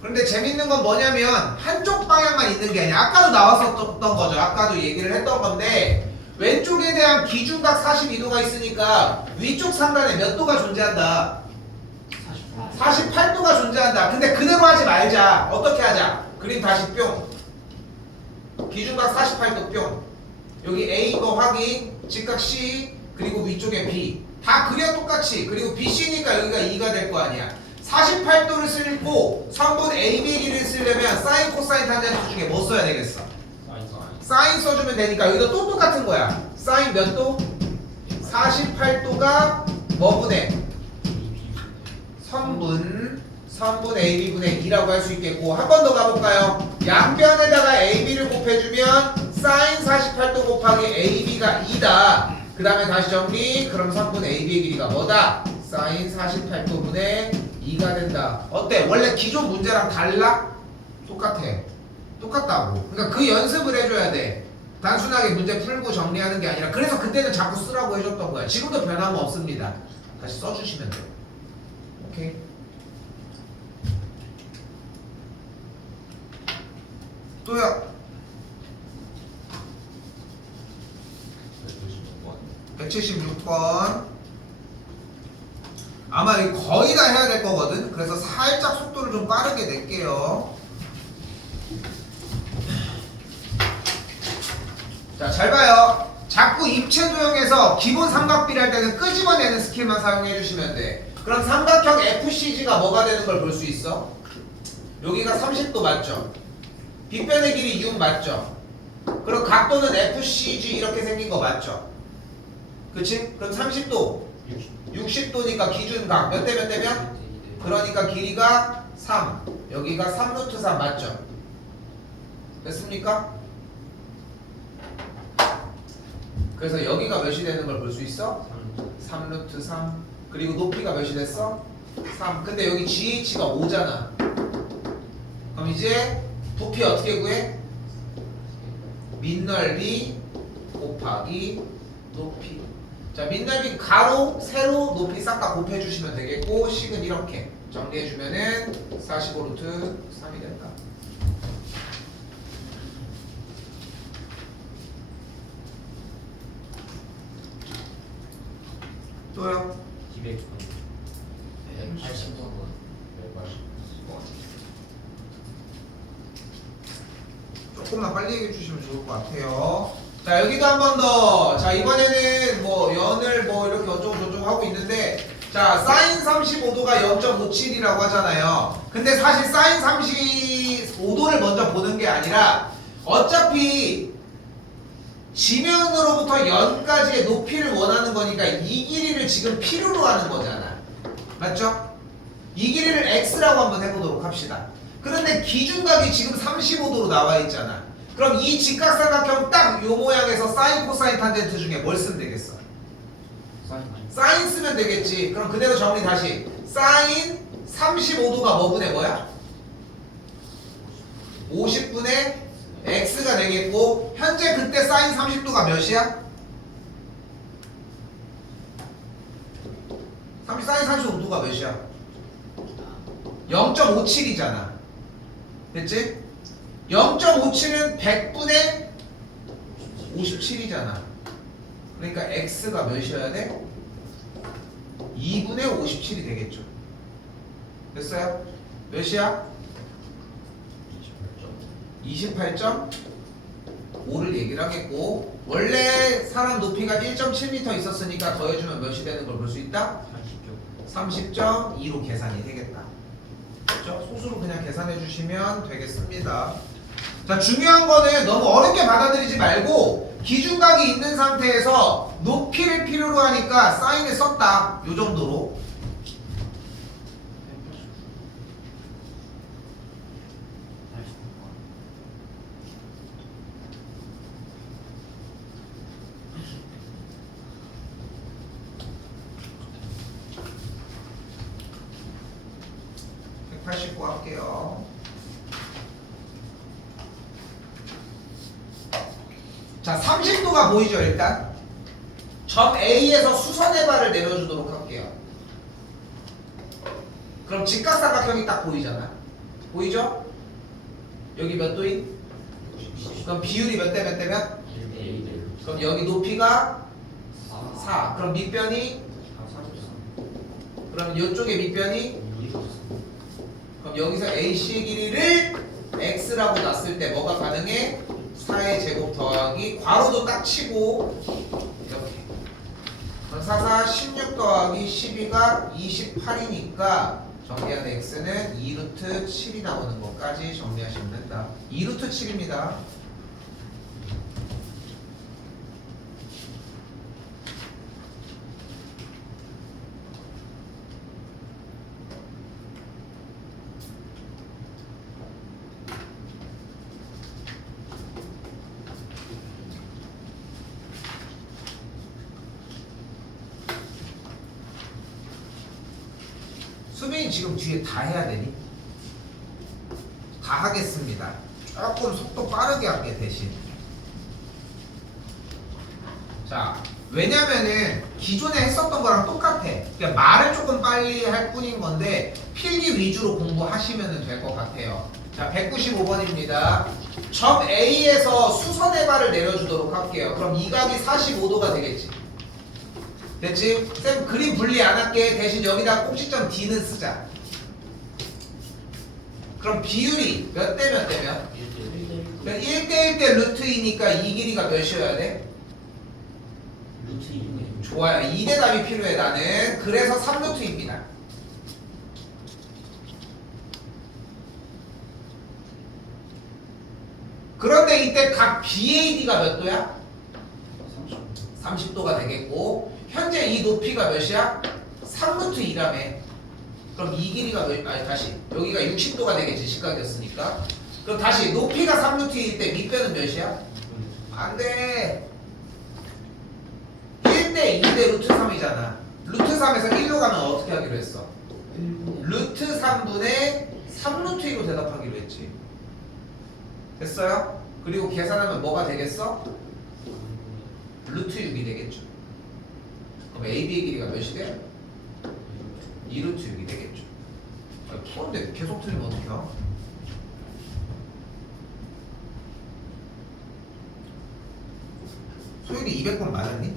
그런데 재밌는 건 뭐냐면 한쪽 방향만 있는 게 아니야. 아까도 나왔었던 거죠. 아까도 얘기를 했던 건데 왼쪽에 대한 기준각 42도가 있으니까 위쪽 상단에 몇 도가 존재한다? 48도가 존재한다. 근데 그대로 하지 말자. 어떻게 하자? 그림 다시 뿅. 기준각 48도 뿅. 여기 A 거 확인, 직각 C, 그리고 위쪽에 B. 다 그려 똑같이. 그리고 BC니까 여기가 2가 될 거 아니야. 48도를 쓰고 3분 AB 길이를 쓰려면 사인, 코사인, 탄젠트 중에 뭐 써야 되겠어? 사인 써주면 되니까 여기도 또 똑같은 거야. 사인 몇 도? 48도가 뭐분의? 선분 AB분의 2라고 할 수 있겠고 한 번 더 가볼까요? 양변에다가 AB를 곱해주면 사인 48도 곱하기 AB가 2다. 그 다음에 다시 정리. 그럼 선분 AB의 길이가 뭐다? 사인 48도분의 2가 된다. 어때? 원래 기존 문제랑 달라? 똑같아. 똑같다고. 그러니까 그 연습을 해줘야 돼. 단순하게 문제 풀고 정리하는 게 아니라. 그래서 그때는 자꾸 쓰라고 해줬던 거야. 지금도 변함은 없습니다. 다시 써주시면 돼요. 오케이. 또요. 176번. 아마 이거 거의 다 해야 될 거거든. 그래서 살짝 속도를 좀 빠르게 낼게요. 자, 잘 봐요. 자꾸 입체 도형에서 기본 삼각비를 할 때는 끄집어내는 스킬만 사용해 주시면 돼. 그럼 삼각형 FCG가 뭐가 되는 걸 볼 수 있어? 여기가 30도 맞죠? 빗변의 길이 6 맞죠? 그럼 각도는 FCG 이렇게 생긴 거 맞죠? 그치? 그럼 30도 60도니까 기준각 몇 대 몇 대면? 그러니까 길이가 3 여기가 3루트 3 맞죠? 됐습니까? 그래서 여기가 몇이 되는 걸 볼 수 있어? 3루트 3 그리고 높이가 몇이 됐어? 3 근데 여기 GH가 5잖아 그럼 이제 부피 어떻게 구해? 밑넓이 곱하기 높이 자 밑넓이 가로 세로 높이 싹 다 곱해주시면 되겠고 식은 이렇게 정리해주면은 45루트 3이 된다 또요? 200번 180번 180. 조금만 빨리 얘기해 주시면 좋을 것 같아요. 자 여기도 한 번 더. 자 이번에는 뭐 연을 뭐 이렇게 어쩌고 저쩌고 하고 있는데 자 사인 35도가 0.57이라고 하잖아요. 근데 사실 사인 35도를 먼저 보는 게 아니라 어차피 지면으로부터 연까지의 높이를 원하는 거니까 이 길이를 지금 필요로 하는 거잖아. 맞죠? 이 길이를 x라고 한번 해보도록 합시다. 그런데 기준각이 지금 35도로 나와 있잖아. 그럼 이 직각삼각형 딱 요 모양에서 사인, 코사인, 탄젠트 중에 뭘 쓰면 되겠어? 사인 쓰면 되겠지. 그럼 그대로 정리 다시. 사인 35도가 뭐 분의 뭐야? 50분의 x가 되겠고 현재 그때 사인 30도가 몇이야? 사인 35도가 몇이야? 0.57이잖아. 됐지? 0.57은 100분의 57이잖아. 그러니까 x가 몇이어야 돼? 2분의 57이 되겠죠. 됐어요? 몇이야? 28.5를 얘기를 하겠고 원래 사람 높이가 1.7m 있었으니까 더해주면 몇이 되는 걸 볼 수 있다? 30.2로 계산이 되겠다. 그렇죠? 소수로 그냥 계산해 주시면 되겠습니다. 자 중요한 거는 너무 어렵게 받아들이지 말고 기준각이 있는 상태에서 높이를 필요로 하니까 사인을 썼다. 요 정도로. 할게요. 자 30도가 보이죠 일단? 점 A에서 수선의 발을 내려주도록 할게요. 그럼 직각삼각형이 딱 보이잖아. 보이죠? 여기 몇 도인? 그럼 비율이 몇 대 몇 대 몇? 그럼 여기 높이가 4. 그럼 밑변이? 그럼 이쪽에 밑변이? 그럼 여기서 AC의 길이를 X라고 놨을 때 뭐가 가능해? 4의 제곱 더하기 괄호도 딱 치고 이렇게 그럼 4, 16 더하기 12가 28이니까 정리한 X는 2루트 7이 나오는 것까지 정리하시면 된다. 2루트 7입니다. 수빈이 지금 뒤에 다 해야 되니? 다 하겠습니다. 조금 속도 빠르게 할게 대신. 자, 왜냐면은 기존에 했었던 거랑 똑같아. 그러니까 말을 조금 빨리 할 뿐인 건데 필기 위주로 공부하시면 될 것 같아요. 자, 195번입니다. 점 A에서 수선의 발을 내려주도록 할게요. 그럼 이 각이 45도가 되겠지. 됐지? 쌤 그림 분리 안 할게. 대신 여기다 꼭지점 D는 쓰자. 그럼 비율이 몇 대 몇 대 몇? 1대 1대 루트 2니까 이 길이가 몇이어야 돼? 루트 2분의 좋아요. 2대 답이 필요해 나는. 그래서 3루트입니다. 그런데 이때 각 BAD가 몇 도야? 30도가 되겠고 현재 이 높이가 몇이야? 3루트 2라며. 그럼 이 길이가 몇, 아니 다시 여기가 60도가 되겠지 직각이었으니까. 그럼 다시 높이가 3루트 2일 때 밑변은 몇이야? 안돼. 1대 1대 2대 루트 3이잖아. 루트 3에서 1로 가면 어떻게 하기로 했어? 1분의 루트 3분의 3루트 2로 대답하기로 했지. 됐어요? 그리고 계산하면 뭐가 되겠어? 루트 6이 되겠죠. 그럼 AB의 길이가 몇이 돼? 2루트 6이 되겠죠. 그런데 계속 틀리면 어떡해요? 소율이 200번 맞았니?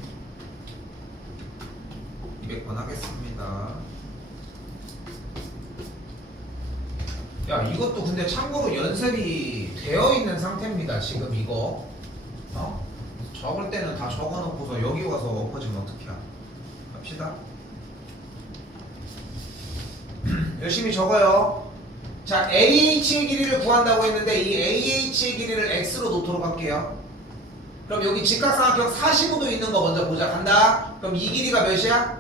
200번 하겠습니다. 야, 이것도 근데 참고로 연습이 되어 있는 상태입니다. 지금 이거 적을 때는 다 적어놓고서 여기 와서 엎어지면 어떡해. 합시다. 열심히 적어요. 자, AH의 길이를 구한다고 했는데 이 AH의 길이를 X로 놓도록 할게요. 그럼 여기 직각삼각형 45도 있는 거 먼저 보자. 간다. 그럼 이 길이가 몇이야?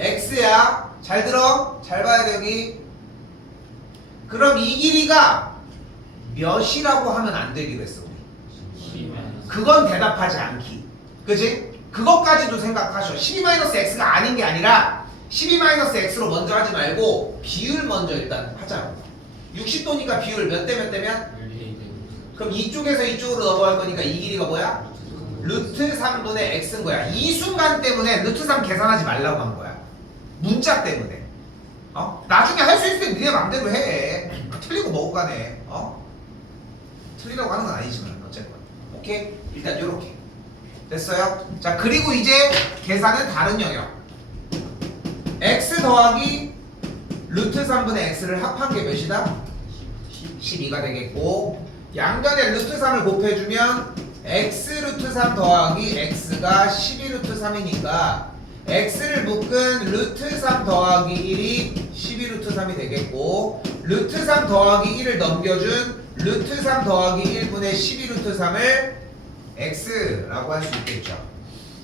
X야. 잘 들어. 잘 봐야 돼 여기. 그럼 이 길이가 몇이라고 하면 안 되기로 했어 우리. 그건 대답하지 않기. 그지? 그것까지도 생각하셔. 12-x가 아닌 게 아니라 12-x로 먼저 하지 말고 비율 먼저 일단 하자. 60도니까 비율 몇 대 몇 대면? 그럼 이쪽에서 이쪽으로 넘어갈 거니까 이 길이가 뭐야? 루트 3분의 x인 거야. 이 순간 때문에 루트 3 계산하지 말라고 한 거야. 문자 때문에. 나중에 할 수 있을 때 니네 맘대로 해. 틀리고 뭐고 가네. 틀리라고 하는 건 아니지만 어쨌건. 오케이? 일단 요렇게. 됐어요? 자, 그리고 이제 계산은 다른 영역. x 더하기 루트 3분의 x를 합한 게 몇이다? 12가 되겠고, 양변에 루트 3을 곱해주면 x 루트 3 더하기 x가 12 루트 3이니까 x를 묶은 루트 3 더하기 1이 12 루트 3이 되겠고, 루트 3 더하기 1을 넘겨준 루트 3 더하기 1분의 12 루트 3을 x라고 할 수 있겠죠.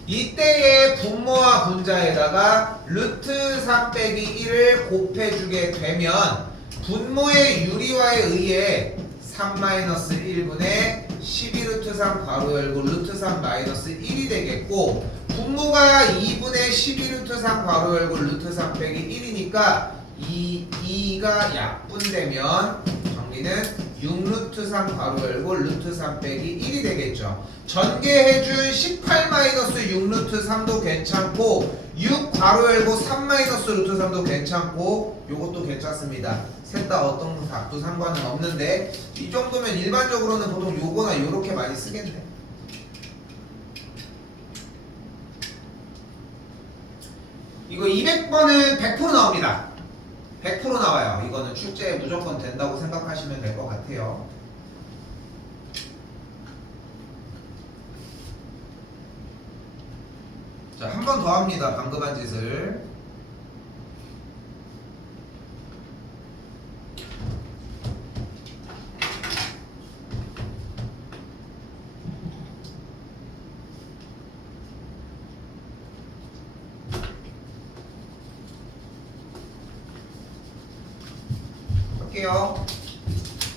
이때의 분모와 분자에다가 루트 3 빼기 1을 곱해주게 되면 분모의 유리화에 의해 3-1분의 12 루트 3 괄호 열고 루트 3 마이너스 1이 되겠고, 분모가 2분의 12 루트 3 괄호 열고 루트 3 빼기 1이니까 2가 약분되면 정리는 6 루트 3 괄호 열고 루트 3 빼기 1이 되겠죠. 전개해준 18-6 루트 3도 괜찮고 6 괄호 열고 3 마이너스 루트 3도 괜찮고 요것도 괜찮습니다. 셋 다 어떤 값도 상관은 없는데 이 정도면 일반적으로는 보통 요거나 요렇게 많이 쓰겠네. 이거 200번은 100% 나옵니다. 100% 나와요. 이거는 출제에 무조건 된다고 생각하시면 될 것 같아요. 자, 한 번 더 합니다. 방금 한 짓을. 할게요.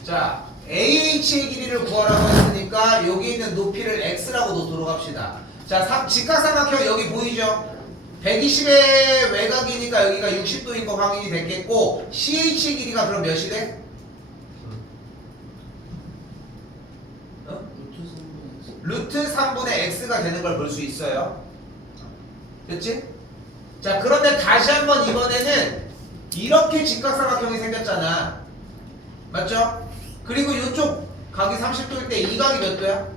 자, AH의 길이를 구하라고 했으니까 여기 있는 높이를 x라고 놓도록 합시다. 자, 직각삼각형 여기 보이죠? 120의 외곽이니까 여기가 60도인 거 확인이 됐겠고, CH의 길이가 그럼 몇이 돼? 루트 3분의 x가 되는 걸 볼 수 있어요. 됐지? 자, 그런데 다시 한번 이번에는 이렇게 직각삼각형이 생겼잖아. 맞죠? 그리고 이쪽 각이 30도일 때 이 각이 몇 도야?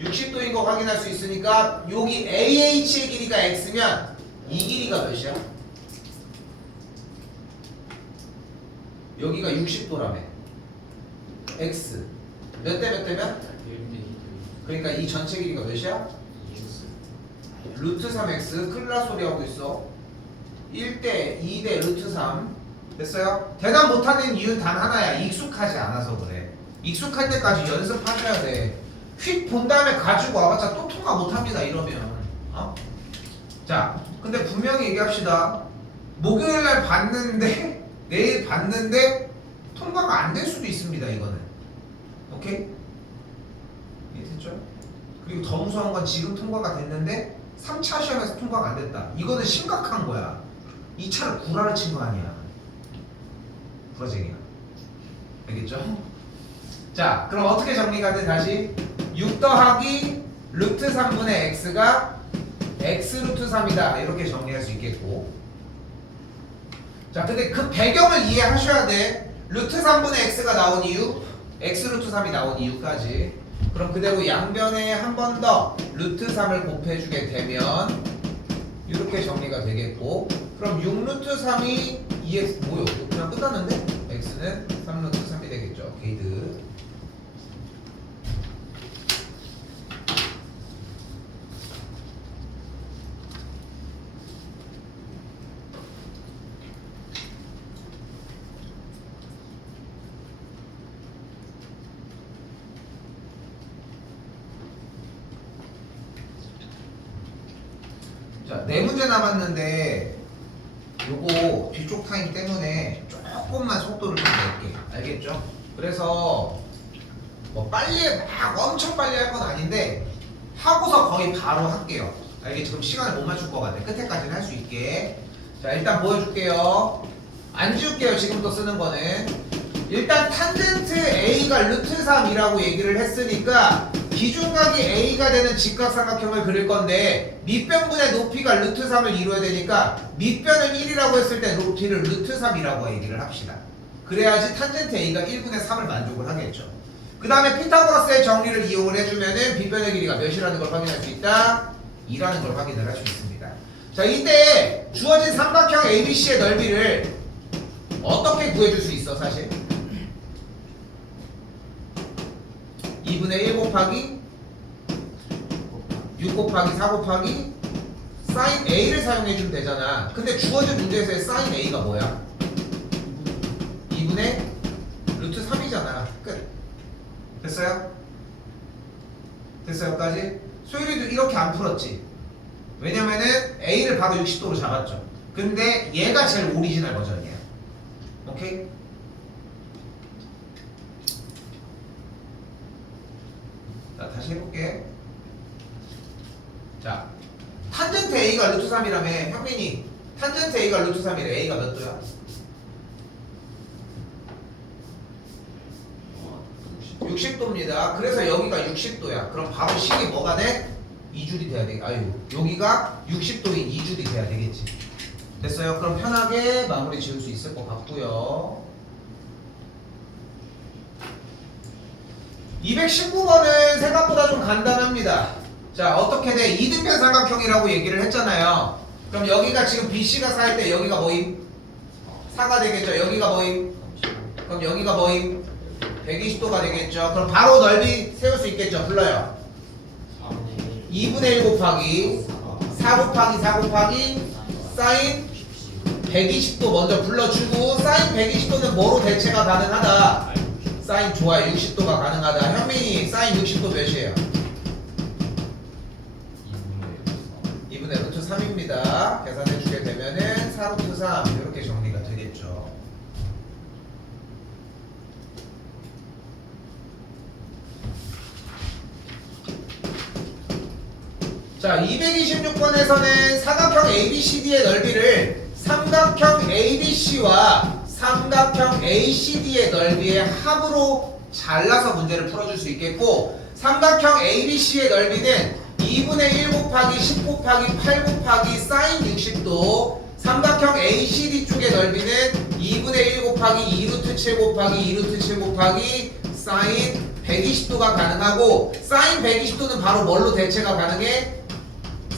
60도인 거 확인할 수 있으니까 여기 AH의 길이가 x면 이 길이가 몇이야? 여기가 60도라며. x 몇 대 몇 대면? 그러니까 이 전체 길이가 몇이야? 루트 3x. 큰일 날 소리 하고 있어. 1대 2대 루트 3. 됐어요? 대답 못하는 이유는 단 하나야. 익숙하지 않아서 그래. 익숙할 때까지 연습하셔야 돼. 휙 본 다음에 가지고 와봤자 또 통과 못합니다 이러면. 자, 근데 분명히 얘기합시다. 목요일날 봤는데 내일 봤는데 통과가 안 될 수도 있습니다. 이거는. 오케이? 이해됐죠? 그리고 더 무서운 건 지금 통과가 됐는데 3차 시험에서 통과가 안 됐다. 이거는 심각한 거야. 2차를 구라를 친 거 아니야. 부러쟁이야. 알겠죠? 자, 그럼 어떻게 정리가 돼? 다시 6 더하기 루트 3분의 x가 x 루트 3이다. 이렇게 정리할 수 있겠고. 자, 근데 그 배경을 이해하셔야 돼. 루트 3분의 x가 나온 이유, x 루트 3이 나온 이유까지. 그럼 그대로 양변에 한 번 더 루트 3을 곱해주게 되면 이렇게 정리가 되겠고, 그럼 6 루트 3이 2x 뭐요? 그냥 끝났는데? x는 3 루트 3이 되겠죠. 게이드. 자, 네 문제 남았는데 요거 뒤쪽 타임 때문에 조금만 속도를 좀 낼게. 알겠죠? 그래서 뭐 빨리 막 엄청 빨리 할 건 아닌데 하고서 거의 바로 할게요. 알겠죠? 그럼 시간을 못 맞출 것 같아. 끝에까지는 할 수 있게. 자, 일단 보여줄게요. 안 지울게요. 지금부터 쓰는 거는. 일단 탄젠트 A가 루트 3이라고 얘기를 했으니까 기준각이 A가 되는 직각삼각형을 그릴 건데 밑변분의 높이가 루트 3을 이루어야 되니까 밑변을 1이라고 했을 때 높이를 루트 3이라고 얘기를 합시다. 그래야지 탄젠트 A가 1분의 3을 만족을 하겠죠. 그 다음에 피타고라스의 정리를 이용을 해주면은 빗변의 길이가 몇이라는 걸 확인할 수 있다? 2라는 걸 확인을 할 수 있습니다. 자, 이때 주어진 삼각형 ABC의 넓이를 어떻게 구해줄 수 있어 사실? 2분의 1 곱하기 6 곱하기 4 곱하기 sin A를 사용해주면 되잖아. 근데 주어진 문제에서의 sin A가 뭐야? 2분의 루트 3이잖아. 끝. 됐어요? 됐어요까지? 소율이도 이렇게 안 풀었지. 왜냐면은 A를 바로 60도로 잡았죠. 근데 얘가 제일 오리지널 버전이야. 오케이? 자, 다시 해볼게. 자, 탄젠트 A가 루트 3이라며. 현민이 탄젠트 A가 루트 3이래. A가 몇 도야? 60도입니다. 그래서 여기가 60도야. 그럼 바로 식이 뭐가 돼? 2줄이 돼야 돼. 아유, 여기가 60도인 2줄이 돼야 되겠지. 됐어요? 그럼 편하게 마무리 지을 수 있을 것 같고요. 219번은 생각보다 좀 간단합니다. 자, 어떻게 돼? 이등변 삼각형이라고 얘기를 했잖아요. 그럼 여기가 지금 BC가 4일 때 여기가 뭐임? 4가 되겠죠. 여기가 뭐임? 그럼 여기가 뭐임? 120도가 되겠죠. 그럼 바로 넓이 세울 수 있겠죠. 불러요. 2분의 1 곱하기 4 곱하기 4 곱하기 사인 120도 먼저 불러주고, 사인 120도는 뭐로 대체가 가능하다? 사인 좋아요. 60도가 가능하다. 현민이 사인 60도 몇이에요? 2분의 루트 3입니다. 계산해주게 되면은 4 루트 3 이렇게 정리가 되겠죠. 자, 226번에서는 삼각형 ABCD의 넓이를 삼각형 ABC와 삼각형 ACD의 넓이의 합으로 잘라서 문제를 풀어줄 수 있겠고, 삼각형 ABC의 넓이는 2분의 1 곱하기 10 곱하기 8 곱하기 사인 60도, 삼각형 ACD 쪽의 넓이는 2분의 1 곱하기 2 루트 7 곱하기 2 루트 7 곱하기 사인 120도가 가능하고, 사인 120도는 바로 뭘로 대체가 가능해?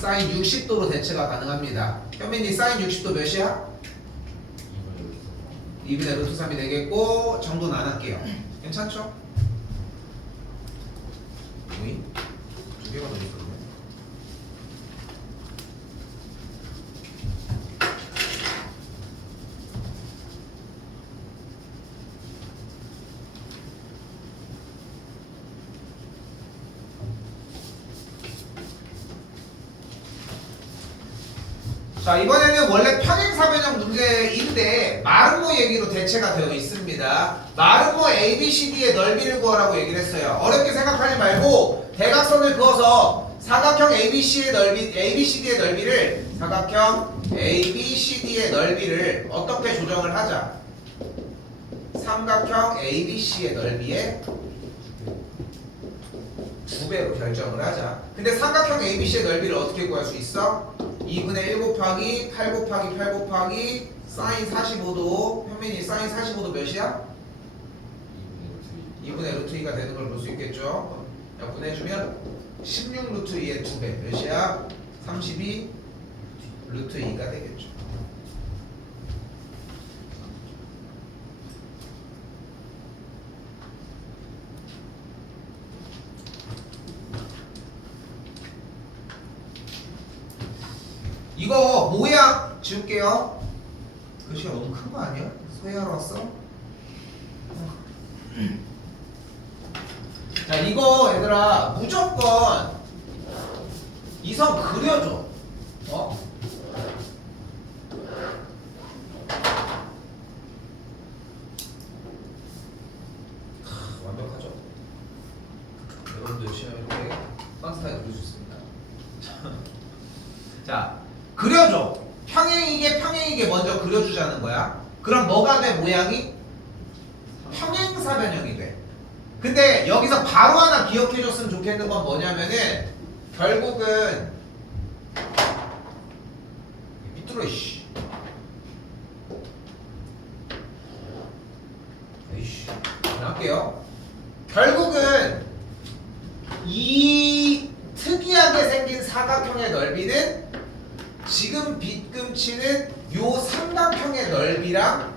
사인 60도로 대체가 가능합니다. 현민이 사인 60도 몇이야? 2분의 루트 3이 되겠고, 정도는 안 할게요. 괜찮죠? 오이? 두 개가 더 있었네. 자, 이번에는 원래 평행사변형 문제인데 마름모 얘기로 대체가 되어 있습니다. 마름모 ABCD의 넓이를 구하라고 얘기를 했어요. 어렵게 생각하지 말고 대각선을 그어서 사각형 ABC의 넓이, ABCD의 넓이를 사각형 ABCD의 넓이를 어떻게 조정을 하자? 삼각형 ABC의 넓이에 2배로 결정을 하자. 근데 삼각형 ABC의 넓이를 어떻게 구할 수 있어? 2분의 1 곱하기 8 곱하기 8 곱하기 사인 45도. 현민이 사인 45도 몇이야? 2분의 루트 2가 되는 걸 볼 수 있겠죠? 약분해주면 16 루트 2의 2배 몇이야? 32 루트 2가 되겠죠. 이거 모양 지울게요. 글씨가 너무 큰 거 아니야? 소개하러 왔어? 자, 이거 얘들아 무조건 이 선 그려줘. 어? 완벽하죠? 여러분도 열심히 이렇게 펀스타일 그릴 수 있습니다. 자, 그려줘. 평행이게 먼저 그려주자는 거야. 그럼 뭐가 돼, 모양이? 평행사변형이 돼. 근데 여기서 바로 하나 기억해줬으면 좋겠는 건 뭐냐면은 결국은 밑으로 이씨 이씨 할게요. 결국은 이 특이하게 생긴 사각형의 넓이는 지금 빗금치는 요 삼각형의 넓이랑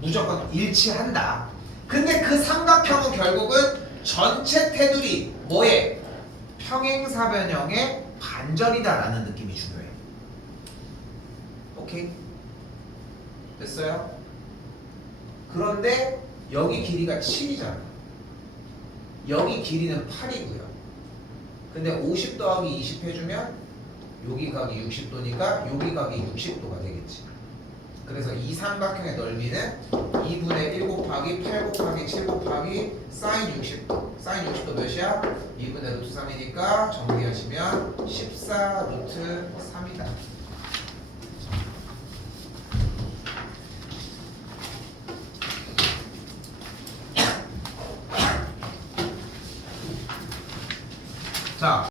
무조건 일치한다. 근데 그 삼각형은 결국은 전체 테두리 뭐에? 평행사변형의 반전이다라는 느낌이 중요해. 오케이? 됐어요? 그런데 여기 길이가 7이잖아. 여기 길이는 8이고요. 근데 50 더하기 20 해주면 여기 각이 60도니까 여기 각이 60도가 되겠지. 그래서 이 삼각형의 넓이는 2분의 1 곱하기 8 곱하기 7 곱하기 사인 60도. 사인 60도 몇이야? 2분의 루트 3이니까 정리하시면 14 루트 3이다. 자,